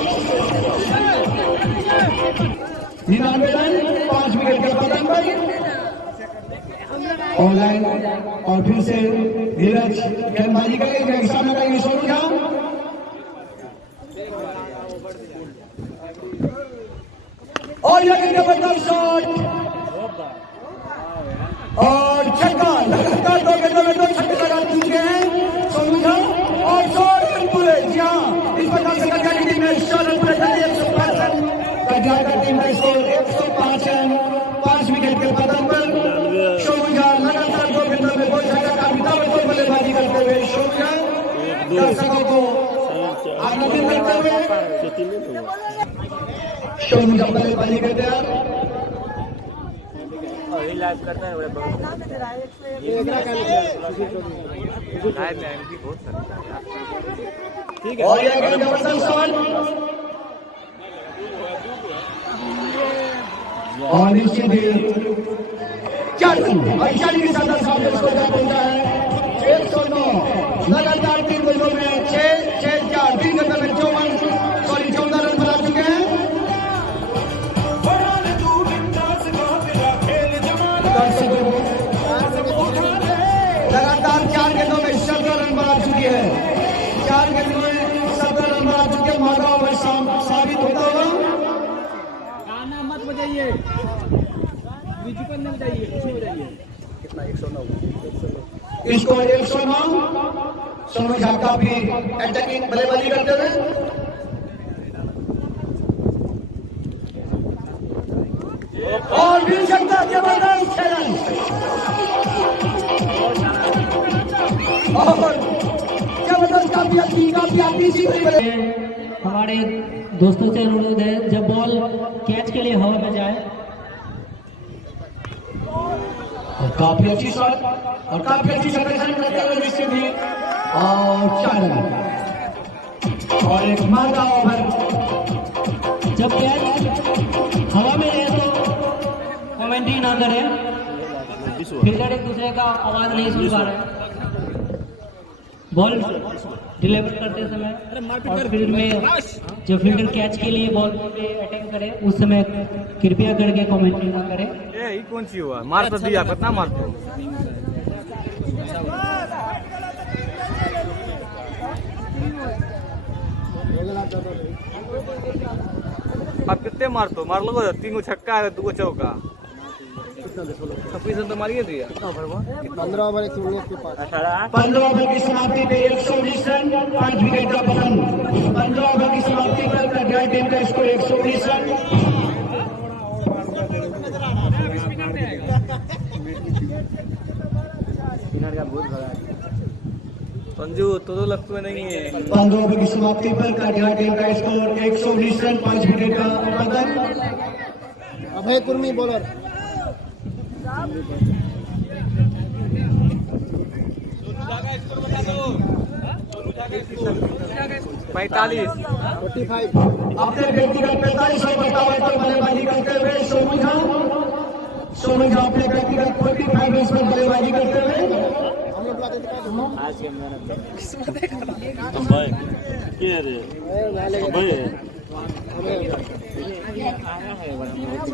99 रन 5 विकेट के पतन पर ऑनलाइन और फिर से धीरज गेंदबाजी करेंगे सामने करेंगे सोनू झा और यह जबरदस्त शॉट और छक्का लगातार 2 गेंदों में 2 छक्के लगा चुके हैं सोनू झा और 100 रन पूरे जी हाँ इस प्रकार से कटिहार की टीम ने 100 रन पूरे कर दिए 105 रन कटिहार की टीम का स्कोर 105 रन 5 विकेट के पतन पर सोनू झा लगातार 2 गेंदों में 2 छक्का काफी ताबड़तोड़ बल्लेबाजी करते हुए सोनू झा दर्शकों को आनंदित करते हुए सोनू झा बल्लेबाजी करते हैं लाइव करता है ठीक है और ये जबरदस्त शॉट और निश्चित ही 4 रन और 40 के साथ सामने स्कोर पहुंचा है 109 लगातार 3 गेंदों में 6-4 3 गेंदों में 14 रन बना चुके हैं लगातार 4 गेंदों में 17 रन बना चुकी है 4 गेंदों में 17 रन बना चुके हैं माता ओवर साबित होता हुआ गाना मत बजाइए बीजू को नहीं बजाइए कुछ नहीं बजाइए कितना 109 इसको 109 सोनू झा काफी अटैकिंग बल्लेबाजी करते हुए और भी सकता जबरदस्त 6 रन और जबरदस्त काफी अच्छी सी हमारे दोस्तों से अनुरोध है जब बॉल कैच के लिए हवा में जाए और काफी अच्छी शॉट और काफी अच्छी सेलेक्शन करते हुए निश्चित ही और 4 रन और एक मारका ओवर जब कैच हवा में रहे तो कमेंट्री ना करे फील्डर एक दूसरे का आवाज नहीं सुन पा रहे बॉल डिलीवर करते समय और फील्ड में जो फील्डर कैच के लिए बॉल पे अटैक करे उस समय कृपया करके कमेंट्री ना करे ये कौन सी हुआ मार तो दिया कितना मार तो आप कितने मार तो मार लो 3 को छक्का है 2 को चौका 26 रन तो मारिए दिया 15 ओवर की समाप्ति पे 119 रन 5 विकेट का पतन 15 ओवर की समाप्ति पर कटिहार टीम का स्कोर 119 रन संजू तो लगता नहीं है 15 ओवर की समाप्ति पर कटिहार टीम का स्कोर 119 रन 5 विकेट का पतन अभय कुर्मी बॉलर 45 अपने व्यक्तिगत 45 और 57 पर बल्लेबाजी करते हुए सोनू झा अपने व्यक्तिगत 45 पर बल्लेबाजी करते हुए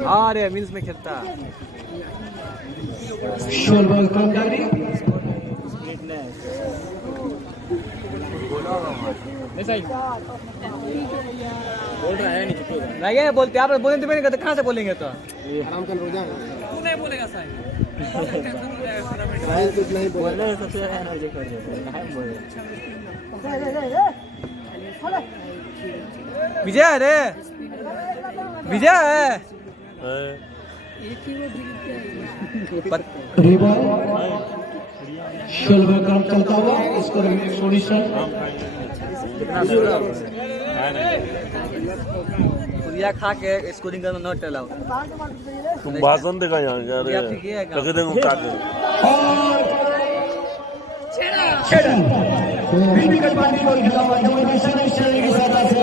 अरे मीन्स में खेलता शोरबल कम कर दी बोल रहा है नहीं बोलते आप बोलेंगे तो मैंने कहा से बोलेंगे तो आराम कर रोजा तू नहीं बोलेगा साहब नहीं बोलने सबसे ज्यादा एनर्जी कर देते हैं विजय अरे विजय 16वां क्रम चलता हुआ स्कोर 119 रन। पूरिया खा के स्कोरिंग करना नॉट अलाउड। तुम भाषण देगा यहाँ यार लगे देखो क्या कर और छेड़ा बीबी का पानी को खेला हुआ जो मिशन इस श्रेणी की सहायता से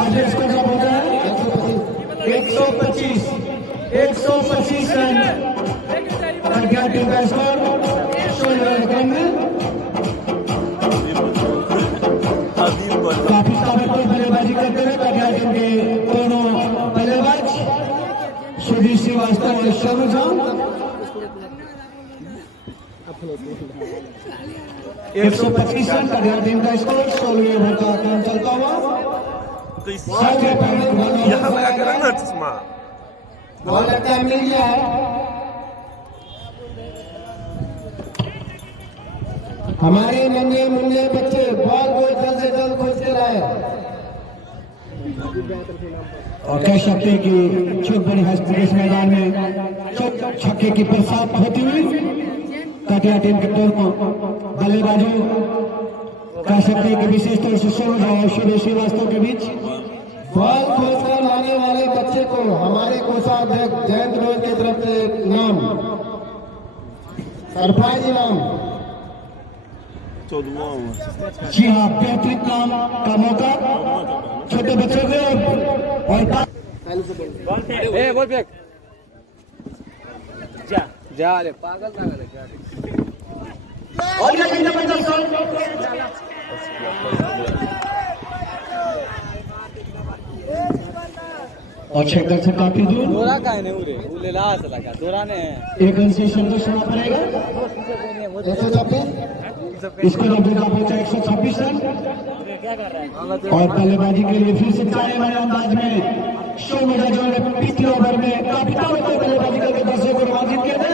आज इसको जब होता है 125 रन प्रज्ञा टीम का स्कोर 16 रन में काफी ताबड़तोड़ बल्लेबाजी करते हुए प्रज्ञा टीम के दोनों बल्लेबाज सुधीर श्रीवास्तव और शर्मा झा 125 रन प्रज्ञा टीम का स्कोर 16वें ओवर का क्रम चलता हुआ यहाँ लगा के रखना चश्मा बहुत लगता है मिल गया है। हमारे नन्हे मुन्ने बच्चे बॉल को जल्द से जल्द खोजते रहे और कह सकते हैं कि चौक बड़ी हस्ती इस मैदान में छक्के की बरसात होती हुई काटिया टीम के दोनों बल्लेबाजों कह सकते हैं कि विशेष तौर से सोनू और सुधीर श्रीवास्तव के बीच बॉल खोजकर लाने वाले बच्चे को हमारे कोषाध्यक्ष जयंत रोज की तरफ से नाम सरप्राइज इनाम। जी हाँ, बेहतरीन काम का मौका छोटे बच्चों के और बोल फेंक जा रे पागल ना करे और ये जबरदस्त शॉट और छक्का से काफी दूर दोरा का है उरे उले ला से लगा दोरा ने एक रन से संतोष होना पड़ेगा 126 इसको नब्बे का पहुंचा 126 रन और बल्लेबाजी के लिए फिर से चारे वाले अंदाज में शो में जो ने पिछले ओवर में काफी ताबड़तोड़ बल्लेबाजी करके दर्शकों को रोमांचित किया था।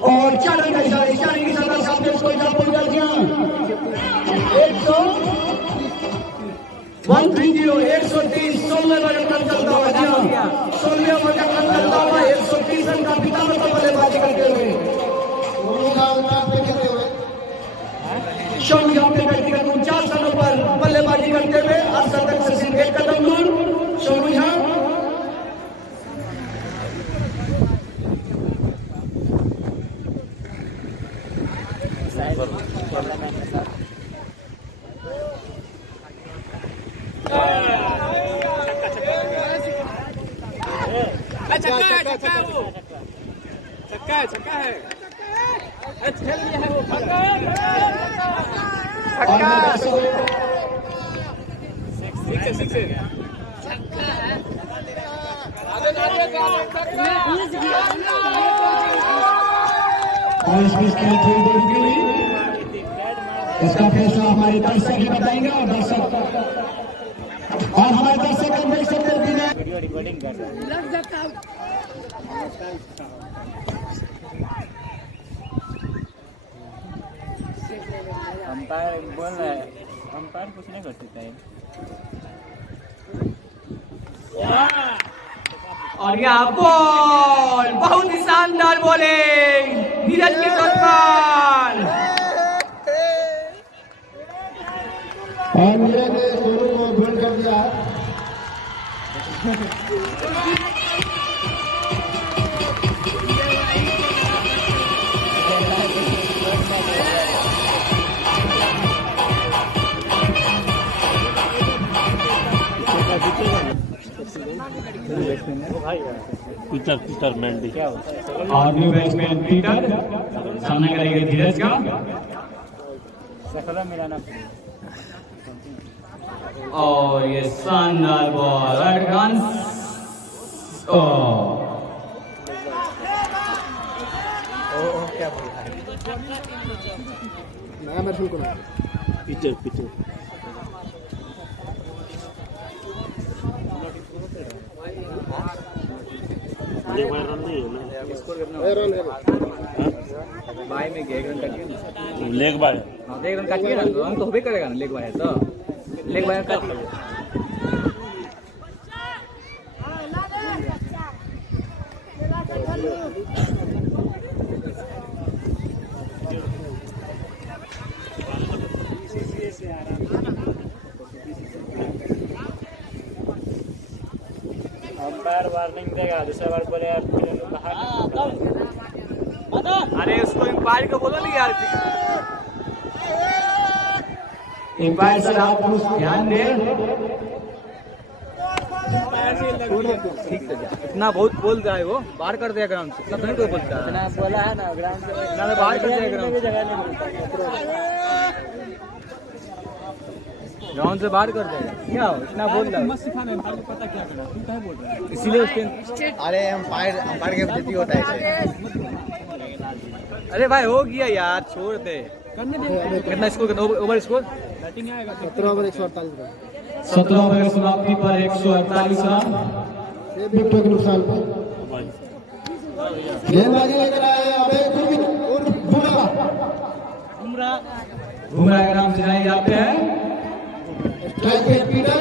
और 4 रन का इशारा इशारे की सदा सामने उसको इजाफा कर दिया 130 130 16 रन का चलता हुआ जी 16 ओवर का क्रम चलता हुआ 130 रन का पितामह को बल्लेबाजी करते हुए शोमी अपने व्यक्तिगत 49 रनों पर बल्लेबाजी करते हुए अर्धशतक से सिर्फ एक कदम दूर शोमी झा छक्का है खेल लिया है वो इसका फैसला हमारे दर्शक ही बताएंगे और हमारे दर्शक देख सकते हैं रिकॉर्डिंग कर अंपायर बोल रहा है अंपायर कुछ नहीं कर सकता है और यहाँ बॉल बहुत ही शानदार बॉलिंग नीरज की तरफ और नीरज ने सोनू को गोल कर दिया पीटर मेंडी और न्यू बैट्समैन पीटर सामना करेंगे धीरज का सफलता मिलाना और ये शानदार बॉल रन पीटर स्कोर कितना बाय में एक रन काटिए लेग बाय हाँ एक रन काटिए ना रन तो होबे करेगा ना लेग बाय है तो लेग बाय काटिए अंपायर वार्निंग देगा दूसरा बार बोले अरे उसको एम्पायर को बोलो नहीं यार एम्पायर से आप कुछ ध्यान दें। ठीक है इतना बहुत बोल रहा है वो बाहर कर दिया ग्राउंड से इतना नहीं कोई बोलता है इतना बोला है ना ग्राउंड से इतना तो बाहर कर दिया ग्राउंड से जगह नहीं मिलता ग्राउंड से बाहर कर देगा क्या हो इतना बोल रहा है पता क्या करना तुम क्या बोल रहे हो इसीलिए उसके अरे अंपायर के वजह होता है ऐसे। अरे भाई हो गया यार छोड़ दे कितना स्कोर कितना ओवर स्कोर 17 ओवर की समाप्ति पर 148 रन विकेट के नुकसान पर गेंदबाजी लेकर आए अभय बुमराह बुमराह के नाम से जाने जाते हैं स्ट्राइक पे पीटर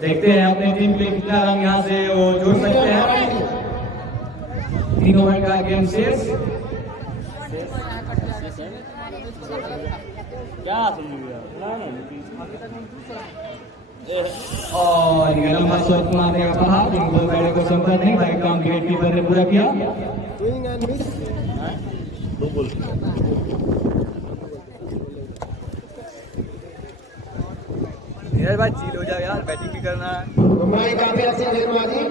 देखते हैं अपनी टीम के कितना रन यहाँ से वो जोड़ सकते हैं 3 ओवर का गेम शेष क्या और लंबा शॉट मारने का कहा लेकिन बॉल बैटर को संपर्क नहीं भाई काम विकेट कीपर ने पूरा किया स्विंग एंड मिस यार बात चिल हो जाओ यार बैटिंग भी करना है बुमराह काफी अच्छी गेंदबाजी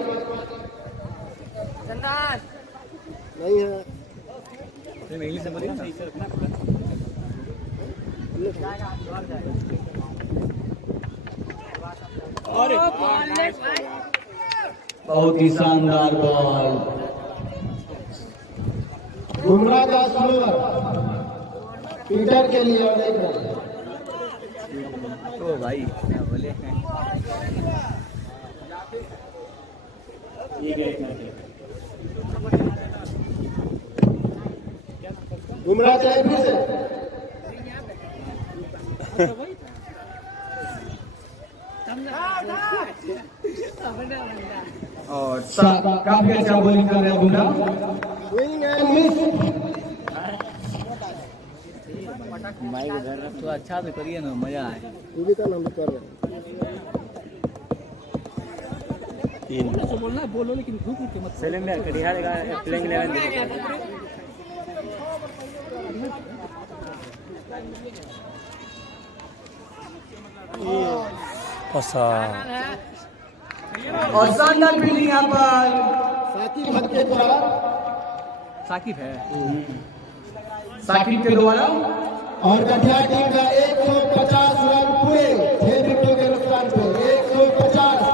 नहीं है इंग्लिश में बोलिए ना बहुत ही शानदार बॉल बुमराह का स्लोवर पीटर के लिए और एक रन ओ भाई क्या बोले बुमराह चाहे फिर से और काफी अच्छा बॉलिंग कर रहे हैं बुमराह स्विंग एंड मिस माइक घर तो अच्छा से करिए ना मजा आए टीवी का नाम कर रहे ऐसे बोलना है बोलो लेकिन धूप के मत सिलेंडर कटिहार का प्लेइंग 11 और शानदार फील्डिंग यहाँ पर साकिब हक के द्वारा साकिब है साकिब के द्वारा और कटिहार टीम का 150 रन पूरे 6 विकेटों के नुकसान पर 150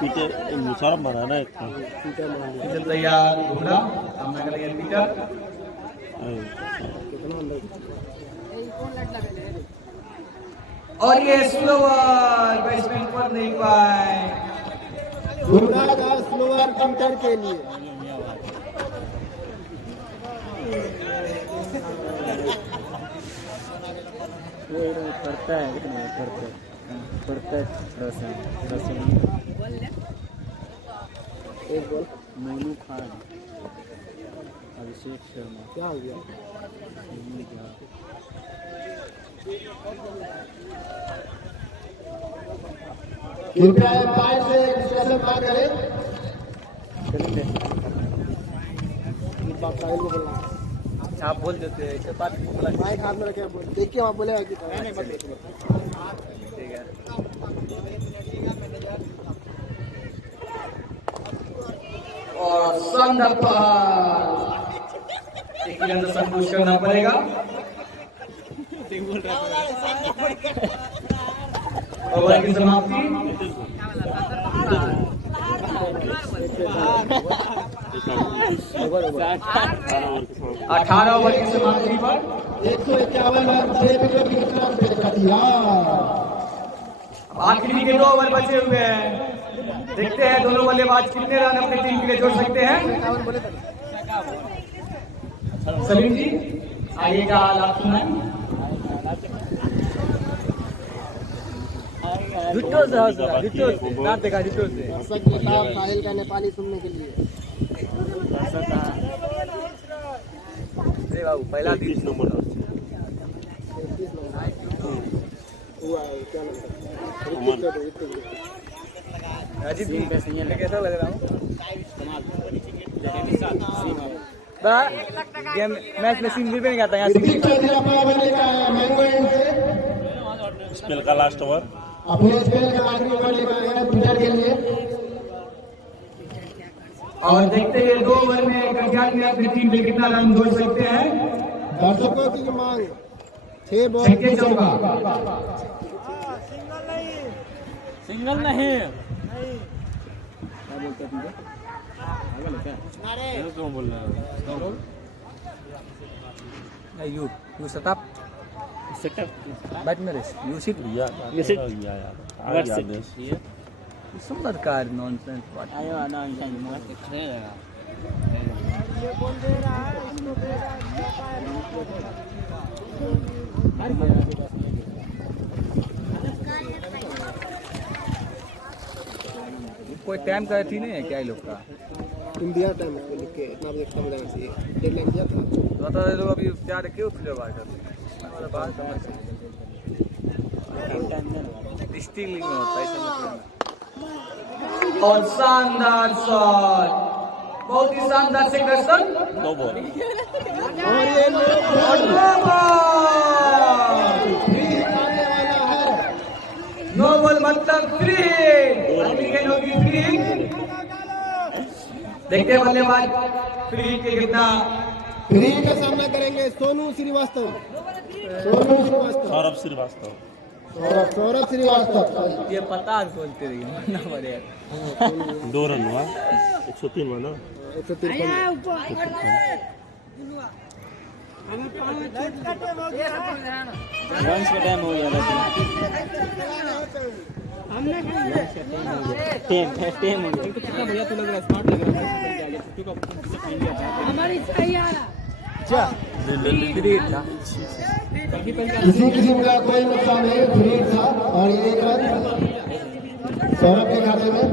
पीछे मुसार बनाना है तैयार बुमराह सामना करेंगे पीटर और ये स्लोवर बैट्समैन पर नहीं पाए बुमराह का स्लोअर पीटर के लिए करता है पड़ता है एक बॉल मोनू खान अभिषेक शर्मा क्या हो गया कृपया एम्पायर से डिस्कशन ना करें बात साहिल को बोलना आप बोल देते हैं ऐसे बात बोला माइक हाथ में रखे देख के वहाँ बोलेगा कि ठीक है और शानदार पार एक ही अंदर संतोष करना पड़ेगा ओवर की समाप्ति 18 ओवर की समाप्ति पर 151 रन 6 विकेट के नुकसान पे कटिहार आखिरी के 2 ओवर बचे हुए हैं। देखते हैं दोनों बल्लेबाज कितने रन अपनी टीम के लिए जोड़ सकते हैं। सलीम जी आइएगा, आप सुनाएं। साहिल का नेपाली सुनने के लिए अरे बाबू पहला 30 नंबर राजीव जी कैसा लग रहा हूँ? मैच में सीन भी नहीं आता यहाँ स्पेल का लास्ट ओवर अपने स्पेल का आखिरी ओवर लेकर आए पीटर के लिए। और देखते हैं 2 ओवर में कटिहार में अपनी टीम में कितना रन जोड़ सकते हैं। दर्शकों की मांग 6 बॉल छक्के चौका। सिंगल नहीं क्यों बोल रहे हो? यू सेटअप बैट में रेस यू सिट सुंदर कार नॉनसेंस बात आयो नॉनसेंस मत खड़े रहा कोई टाइम का थी नहीं है क्या ये लोग का? इंडिया टाइम को लिख के इतना बजे खत्म हो जाना चाहिए। डेडलाइन दिया था तो ये लोग अभी क्या क्यों प्ले बाहर करते हैं? बात समझ स्टीलिंग में होता है ऐसा मतलब। और शानदार शॉट, बहुत ही शानदार से दर्शन। 2 बॉल और ये नो बॉल मतलब फ्री। देखते हैं बल्लेबाज फ्री के कितना फ्री का सामना करेंगे। सोनू श्रीवास्तव सौरभ श्रीवास्तव सौरभ श्रीवास्तव ये पता बोलते रहिए ना बड़े 2 रन हुआ 103 हुआ ना 153 लंच का टाइम हो गया टेम हो गया। कितना बढ़िया तो लग रहा है, स्मार्ट लग रहा है। हमारी सही आ रहा किसी किस्म का कोई नुकसान नहीं, फ्री था। और ये 1 रन सौरभ के खाते में।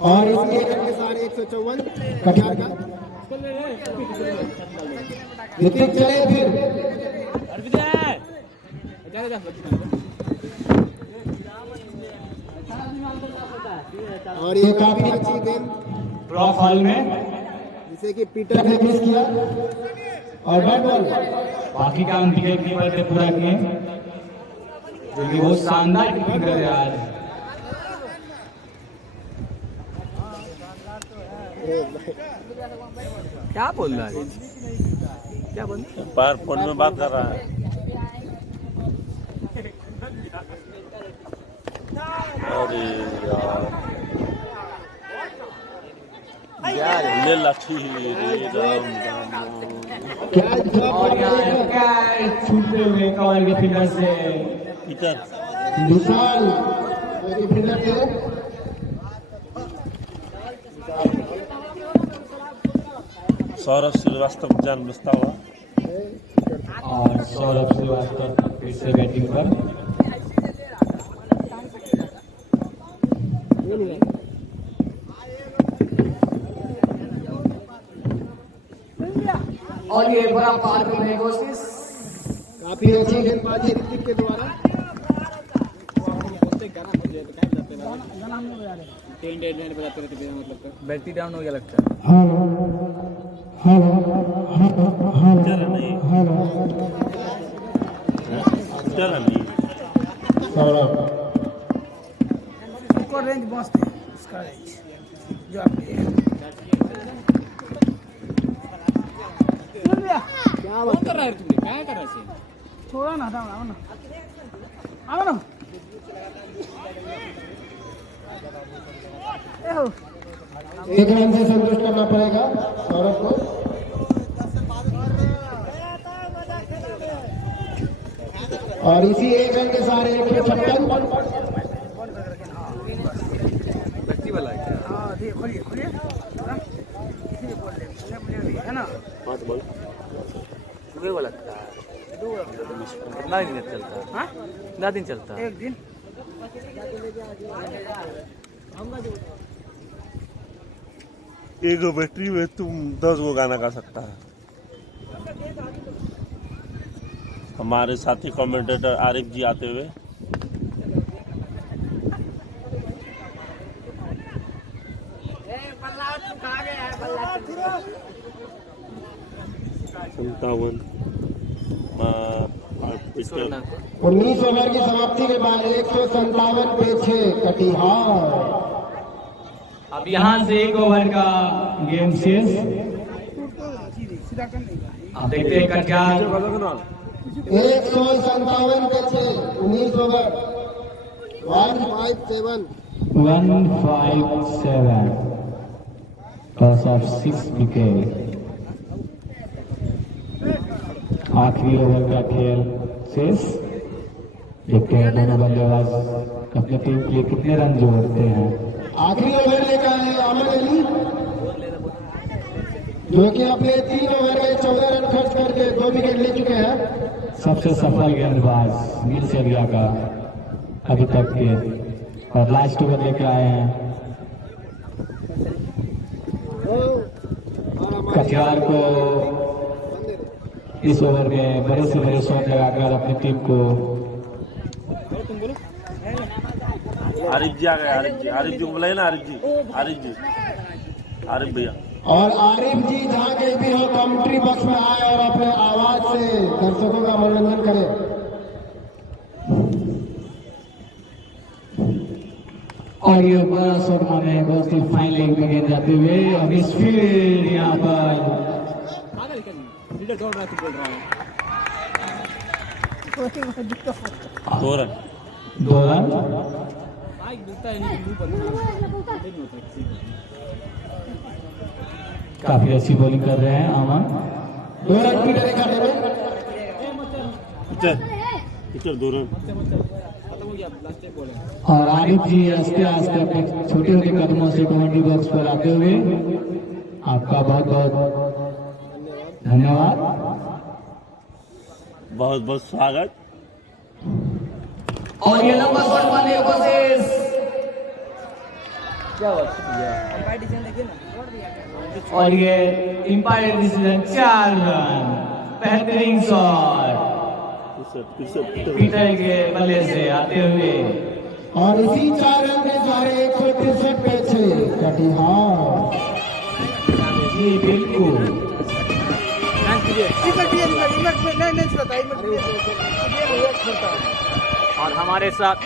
और इसके 1 रन के सारे 154 कटिहार का। ऋतिक चले फिर और ये काफी अच्छी गेंद ड्रॉप हॉल में जिसे कि पीटर ने मिस किया। और बैट बॉल बाकी काम विकेट कीपर पे पूरा किए, जो कि बहुत शानदार कीपिंग कर रहे हैं आज। क्या बोल रहा है? क्या बोल रहा है? बाहर फोन में बात कर रहा है। अरे यार ले लाठी और यहाँ कैच छूटते हुए कवर के फिगर से पीटर विशाल फील्डर थे। सौरभ श्रीवास्तव जान बसता हुआ और सौरभ श्रीवास्तव फिर से बैटिंग पर। और ये बड़ा पार करने की कोशिश, काफी अच्छी गेंदबाजी ऋतिक के द्वारा। बैटरी डाउन हो गया लगता है। चल नहीं चल नहीं उसको रेंज मस्त है, इसका रेंज जो आपके क्या बात कर रहा है तुमने? क्या कर रहा है? छोड़ा ना, आओ ना, आओ ना। एक रन से संतुष्ट करना पड़ेगा सौरभ को। और इसी एक रन के सारे 156 बच्ची वाला है क्या? पांच बॉल सुबह वाला लगता है कितना दिन चलता है? कितना दिन चलता है? एक दिन। एक बैटरी में तुम 10 गो गाना गा सकता है। हमारे साथी कमेंटेटर आरिफ जी आते हुए संतावन 19 ओवर की समाप्ति के बाद 157 पे 6 कटिहार। अब यहाँ से 1 ओवर का गेम शेष। आप देखते हैं कटिहार 157 पे 6 19 ओवर 157 टॉस ऑफ 6 विकेट। आखिरी ओवर का खेल शेष। देखते हैं दोनों बल्लेबाज अपनी टीम के लिए कितने रन जोड़ते हैं। आखिरी ओवर लेकर आए अहमद अली, जो कि अपने 3 ओवर में 14 रन खर्च करके 2 विकेट ले चुके हैं। सबसे सफल गेंदबाज नील सेरिया का अभी तक के, और लास्ट ओवर लेकर आए हैं कटिहार को इस ओवर में बड़े से बड़े शॉट लगाकर अपनी टीम को। आरिफ जी आ गए। आरिफ जी को बुलाइए ना। आरिफ भैया। और आरिफ जी जहाँ कहीं भी हो कमेंट्री बॉक्स में आए और अपने आवाज से दर्शकों का मनोरंजन करें। और ये बड़ा शॉट माने बहुत ही फाइन लेग में गेंद जाते हुए, और इस फील्ड यहाँ पर दो रन। काफी अच्छी बॉलिंग कर रहे हैं अमन। 2 रन की डरे खाते में पिक्चर 2 रन। और आरिफ जी आस्ते आस्ते अपने छोटे छोटे कदमों से कमेंट्री बॉक्स पर आते हुए आपका बहुत बहुत धन्यवाद, बहुत बहुत स्वागत। और ये लंबा शॉट मारने की कोशिश। और ये इंपायर डिसीजन 4 रन। बेहतरीन शॉट पीटर के बल्ले से आते हुए, और इसी 4 रन के द्वारा 163 पे 6 कटिहार। जी बिल्कुल। और हमारे साथ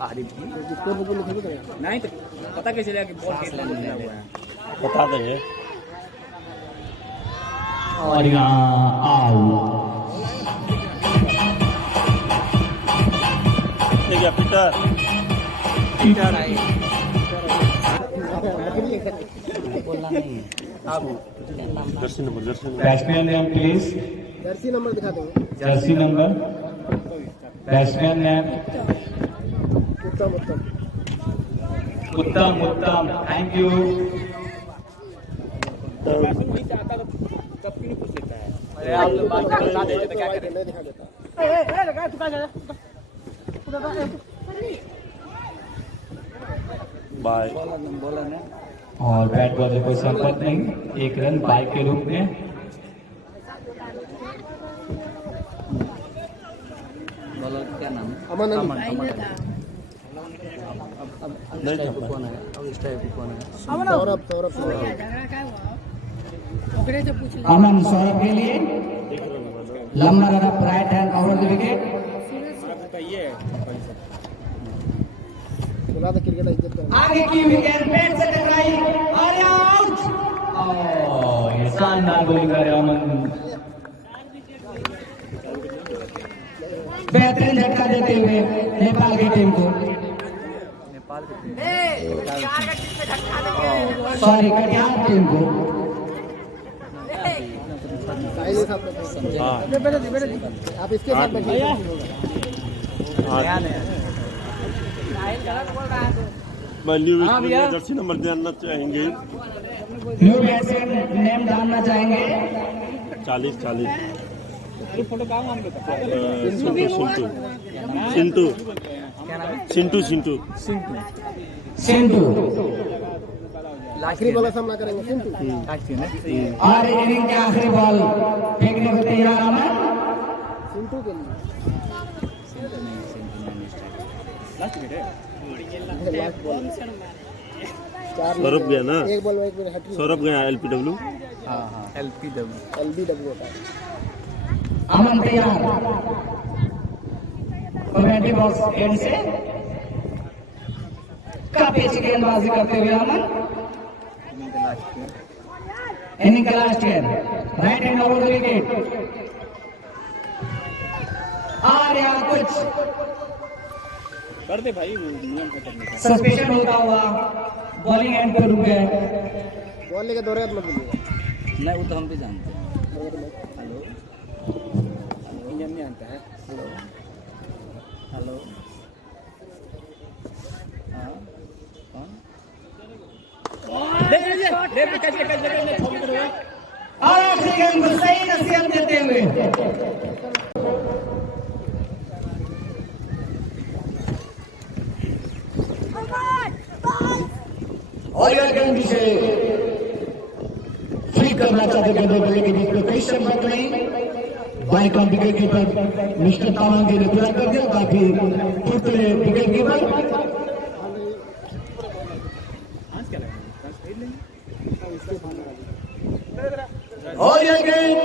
आरिफ जी नहीं तो पता कैसे चलेगा कि बॉल कितना हुआ है? बता देंगे। और यहाँ आउट। ठीक है Peter. Jersey number batsman name please. Jersey number दिखा देंगे। Jersey number. बैट्समैन नेम उत्तम। Thank you. आप लोग बात बता देते तो क्या करें? बाय। और बैट बॉल से कोई संपर्क नहीं, 1 रन बाई के रूप में। क्या नाम है? अमन अली। अमन सौरभ के लिए लंबा run up right hand over the wicket. आगे की विकेट पेट से टकराई और आउट। ये शानदार बॉलिंग कर रहे अमन, बेहतरीन झटका देते हुए नेपाल की टीम को। सॉरी कटिहार टीम को आप इसके साथ बैठिए। जर्सी नंबर जानना चाहेंगे। न्यू बैट्समैन नेम जानना चाहेंगे। 40 सिंटू सिंटू सिंधु आखिरी बॉल सामना करेंगे सिंटू। और इनिंग के आखिरी बॉल फेंकने को तैयार आना। सिंटू के लिए लास्ट बॉल सौरभ गया ना, एक बॉल में एक मिनट हट सौरभ गया LPW। LBW होता है। अमन तैयार। कमेटी बॉक्स एंड से काफी अच्छी गेंदबाजी करते हुए अमन। इनिंग का लास्ट गेंद right hand over the wicket. और यहाँ कुछ कर दे भाई सस्पेंशन होता हुआ बॉलिंग एंड पे रुक गए। बॉल लेके दौड़े मत बोलिएगा। नहीं, वो तो हम भी जानते हैं। इंजन में आता है। हेलो हाँ कौन? और आखिरी गेंद को सही नसीहत देते हुए और यह गेंद से फ्री करना चाहते थे दो बल्ले के बीच में कोई संपर्क नहीं। बाई का विकेट कीपर मिस्टर तावांग ने पूरा कर दिया। काफी फुटले विकेट कीपर। और यह गेंद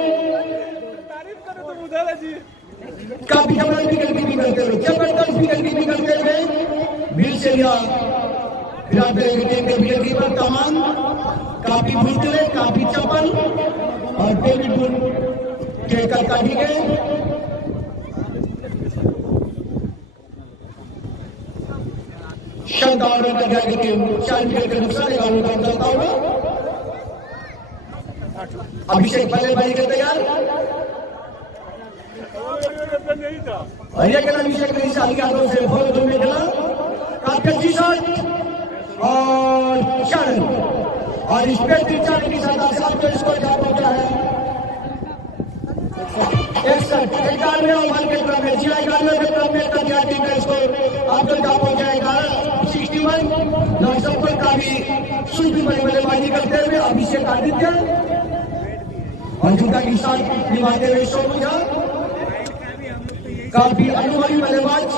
काफी जबरदस्त विकेट कीपिंग करते हुए, जबरदस्त विकेट कीपिंग करते हुए मिल से लिया विराट कोहली टीम के विकेट कीपर तमाम। काफी फुटले, काफी चपल और डेविड बुन टेकर काटी गए। शंका और का जाएगी टीम 4 विकेट के नुकसान का काम चलता हुआ। अभिषेक बल्लेबाजी के तैयार। और यह खेला अभिषेक ने इस हाथों से फॉलो में खेला। काफी अच्छी शॉट और शरण और इस पे 3-4 के साथ जो स्कोर जा पहुंचा है 61 91 ओवर के क्रम में 91 के क्रम में तैयार टीम का स्कोर आप तक जा पहुंचाएगा 61। दर्शक पर काफी सुंदर बल्लेबाजी करते हुए अभिषेक आदित्य और जिनका निशान निभाते हुए शोभा काफी अनुभवी बल्लेबाज।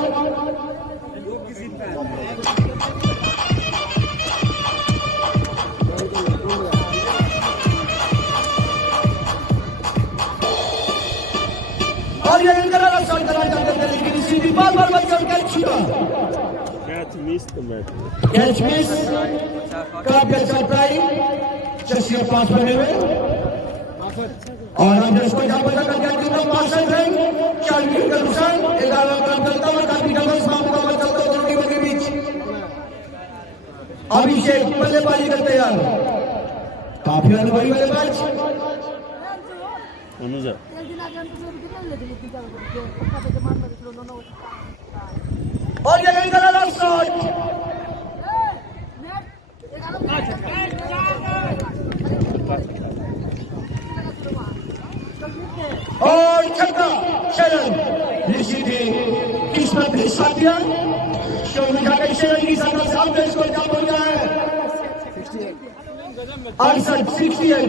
और ये इंदिरा शॉट करना चाहते थे लेकिन सीधी बाल बच्चन कैच छूटा। कैच मिस तो मैच कैच मिस काफी अच्छा ट्राई। चशिया पास बने हुए और हम इसको जहां पर करके टीम का 62 रन 4 विकेट का नुकसान। 11 रन चलता हुआ काफी डबल समाप्त हुआ चलता दोनों टीमों के बीच। अभिषेक बल्लेबाजी करते तैयार। काफी अनुभवी बल्लेबाज। अनुजा और ये नहीं करा शॉट और छक्का। शरण निश्चित ही किस्मत के साथ दिया। शोभिका के शरण की साथ सामने इसको क्या बोल रहा है 68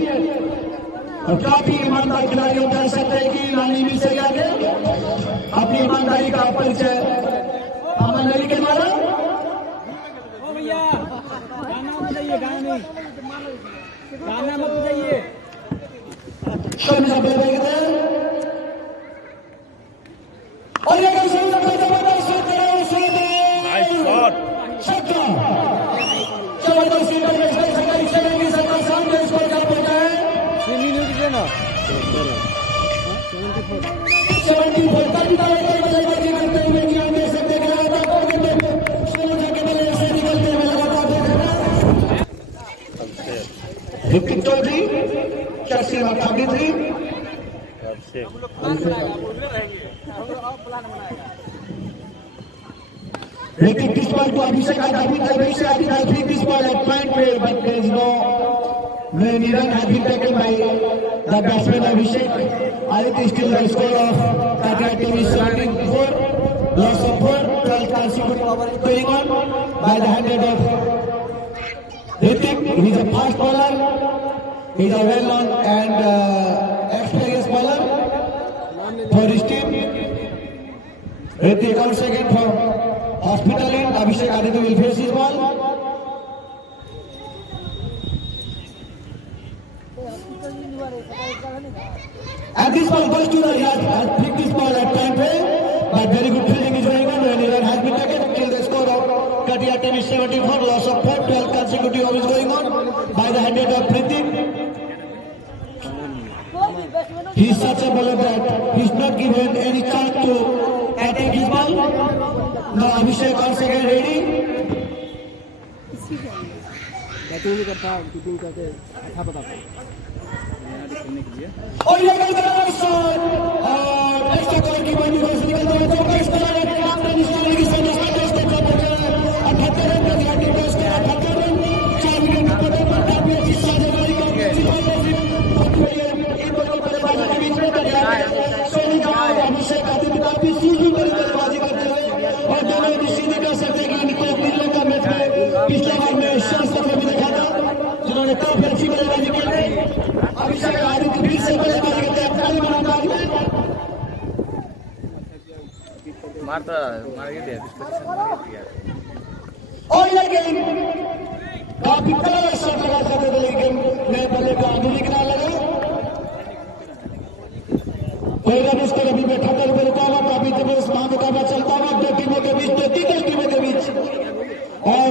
और काफी ईमानदार खिलाड़ियों कह सकते हैं कि नानी भी से आगे अपनी ईमानदारी का परिचय अमन अली के द्वारा। गाना मत बजाइए। शर्मिला बल्लेबाजी करते हैं और ये जबरदस्त नाइस शॉट। छक्का। जबरदस्त की सामने इसको क्या पहुंचा है 74 बल्लेबाजी करते हुए कि आप देख सकते हैं निकलते हुए लगातार देख रहे हैं। विपिन चौधरी 83 और 33 लेकिन किस बार को Abhishek free this ball at point पे, but there is no any run has been taken by the batsman Abhishek. Aditya still the score of Tata team is 74, loss of 4, 12 consecutive overs going on by the handed of Ritik. He is a fast bowler, he is a well-known and experienced bowler for his team. Ritik out second for Hospital end. Abhishek Aditya will face his ball. And this ball goes to the yard. Has picked this ball at point way, but very good fielding is going on. When run has been taken till the score of Katia team is 74, loss of 4, 12 consecutive overs going on by the handed of Pritik. He is such a bowler that he is not given any chance to attack his ball. Now Abhishek once again ready. Batting भी करता keeping करके अच्छा पता और ये गल का shot और एक्स्ट्रा कवर की बॉल से निकलता है तो इस तरह एक कैप्टन निशान की सदस्य का टेस्ट कर रहा है 78 रन का बैटिंग टेस्ट का 78 रन 4 विकेट पर काफी अच्छी साझेदारी का इन दोनों बल्लेबाजों के बीच में सोनी गांव अभिषेक आदित्य काफी सूझबूझ भरी बल्लेबाजी करते हैं और दोनों निश्चित कर सकते हैं कि इनको श्रीलंका मैच में पिछले बार में शानदार भी देखा था जिन्होंने काफी अच्छी बल्लेबाजी की है। अभिषेक आदित्य फिर से बल्लेबाजी करते हैं पहले बल्लेबाजी में मारता मार गया डिस्पोजिशन मार गया और ये गेम काफी कड़ा शॉट लगा सकते थे लेकिन नए बल्ले को आगे निकला लगा पहले उसके अभी बैठा कर रुका हुआ काफी जबरदस्त मुकाबला चलता हुआ दो टीमों के बीच दो दिग्गज टीमों के बीच और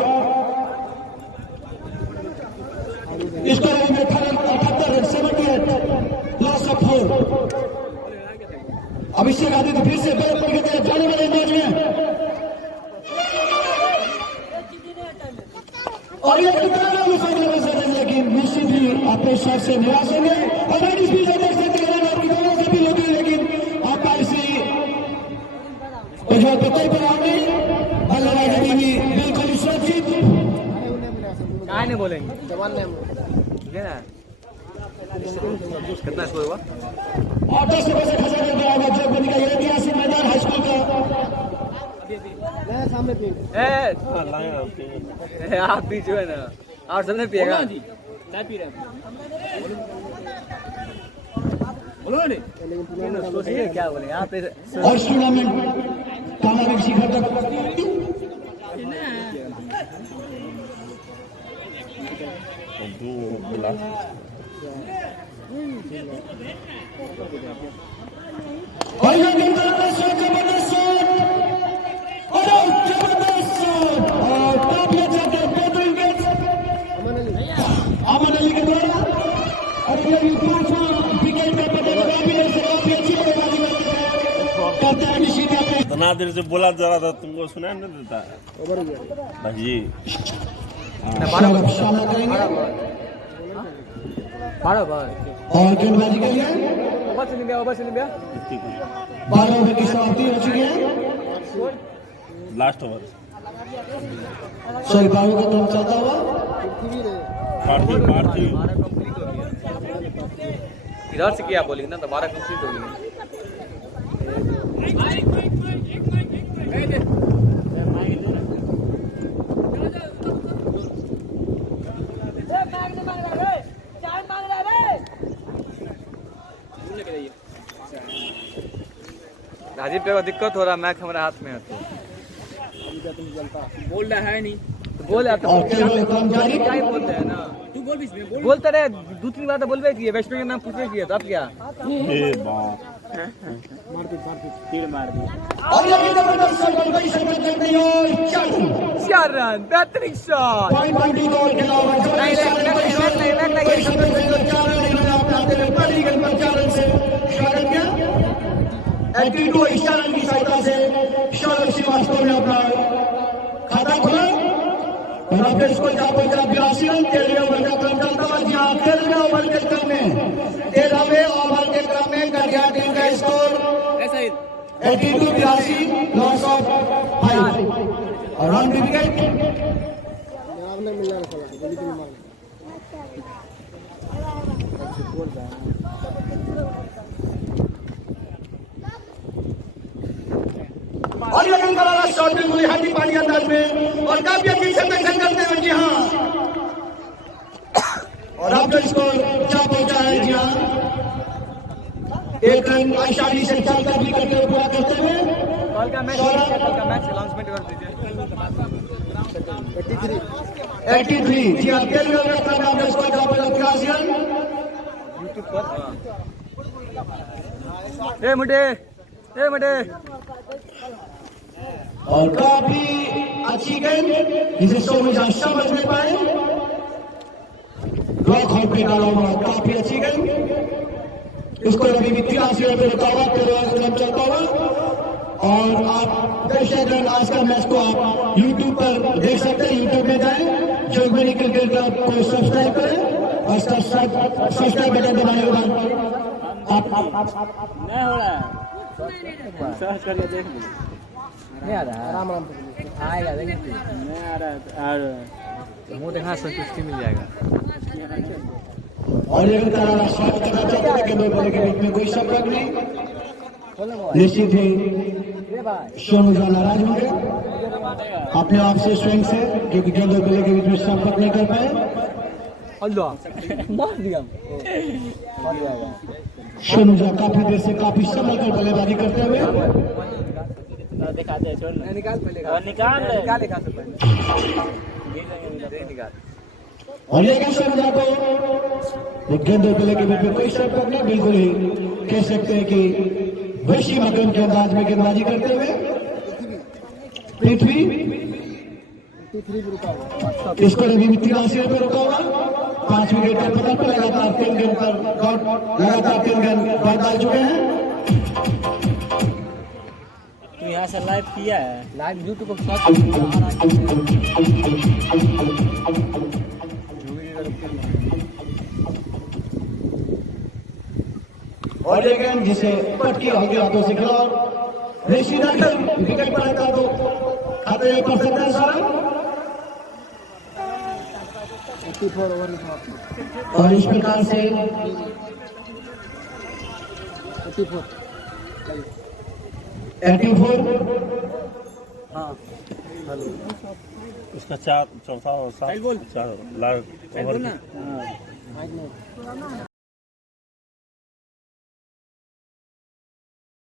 इसको अभी बैठा 78 रन 78 लॉस ऑफ 4 अभिषेक आदित्य फिर से बैट पर गए जाने वाले मैच में और ये कितना लेकिन निश्चित ही अपने शॉट से निराश होंगे और इस बीच देख सकते हैं आपकी दोनों से भी होगी लेकिन आप ऐसी कोई परिणाम नहीं बल्लेबाजी भी बिल्कुल सुरक्षित कहाँ नहीं बोलेंगे जवान ने कितना स्कोर हुआ और 10 रुपए से खर्चा कर दिया होगा जो बन गया ऐतिहासिक मैदान हाई स्कूल का सामने पे आप भी जो है ना और सबने पिएगा चाय पी रहे बोलो नहीं सोचिए क्या बोले यहाँ पे और टूर्नामेंट कामयाबी शिखर तक और ये गेम का जबरदस्त शॉट और जबरदस्त शॉट और काफी अच्छा बेहतरीन कैच अमन अली के द्वारा और ये दूसरा विकेट का पता काफी अच्छी बल्लेबाजी करते हैं निश्चित अपने इतना देर से बोला जा रहा था तुमको सुनाई नहीं देता भाई शामिल करेंगे बारह और गेंदबाजी के लिए ओवर से लिया 12 ओवर की समाप्ति हो चुकी है लास्ट ओवर सॉरी 12 का क्रम चलता हुआ पार्थिव कंप्लीट हो गया इधर से किया बोलिंग ना तो 12 कंप्लीट हो गया राजीव पे दिक्कत हो रहा मैच हमारे हाथ में है तो बोल रहा है नहीं तो बोल यार और क्या ही बोलते हैं ना तू बोल बीच में बोल बोलते रहे 2-3 बार तो बोलबे किए वेस्ट बंगाल नाम पूछे किए तब क्या और ये जबरदस्त शॉट बल्लेबाजी से करते हैं और 4 रन बेहतरीन शॉट पॉइंट गोल खेला हुआ नहीं स्वागत किया 82 एक्स्ट्रा रन की सहायता से सौरभ श्रीवास्तव ने अपना खाता खोला और अपने स्कोर का पहुंचा 82 रन 13वें ओवर का क्रम चलता हुआ जहां 13वें ओवर के क्रम में 13वें ओवर के क्रम में कटिहार टीम का 82-82 लॉस ऑफ 5 और रन विकेट और ये रन का शॉट बिल्कुल हाथी पानी अंदाज में और काफी अच्छी सेलेक्शन करते हैं। जी हाँ, और अब जो स्कोर क्या पहुंचा है, जी हाँ, एक रन आशाली से 4 का भी करते हुए पूरा करते हुए कल का मैच अनाउंसमेंट कर दीजिए। 83 जी हाँ, तेलुगु का नाम है स्कोर का पहला क्लासियन यूट्यूब पर ए मुझे और काफी अच्छी गेंद जिसे सोमेश समझ नहीं पाए, ब्लॉक आउट पे डाला हुआ काफी अच्छी गेंद। इसको अभी भी 83 रन पे रुका हुआ, 13 रन चलता हुआ। और आप दर्शक आज का मैच को आप यूट्यूब पर देख सकते हैं। यूट्यूब में जाएं, जोगबनी क्रिकेट क्लब को सब्सक्राइब करें और सब्सक्राइब बटन दबाने के बाद आप नहीं हो रहा है, सर्च करके देख लीजिए। नहीं आ रहा है, आराम आएगा, देखेंगे नहीं आ रहा है और मुँह देखना संतुष्टि मिल जाएगा। और ये करारा शॉट करना चाहते हैं कि दो बॉल के बीच में कोई संपर्क नहीं, निश्चित ही सोनू झा नाराज होंगे अपने आप से, स्वयं से, क्योंकि दो बॉल के बीच में संपर्क नहीं कर पाए। सोनू झा काफी देर से काफी संभल कर बल्लेबाजी करते हुए दिखाते हैं, छोड़ निकाल पहले, निकाल और ये सोनू झा को गेंदों बल्ले के बीच में कोई संपर्क नहीं, बिल्कुल ही कह सकते हैं कि वैशी मकम के अंदाज में गेंदबाजी करते हुए पृथ्वी इसको अभी 83 पे रुका हुआ, 5 विकेट का पतन पर लगातार 3 गेंद पर लगातार 3 गेंद डाल चुके हैं। तू यहाँ से लाइव किया है, लाइव यूट्यूब पर और ये गेंद जिसे पटकी होगी हाथों से खेला और ऋषि दखल विकेट पर रहता तो खतरे में पड़ सकता है सारा। और इस प्रकार से 84 उसका चौथा और 4 लाख ओवर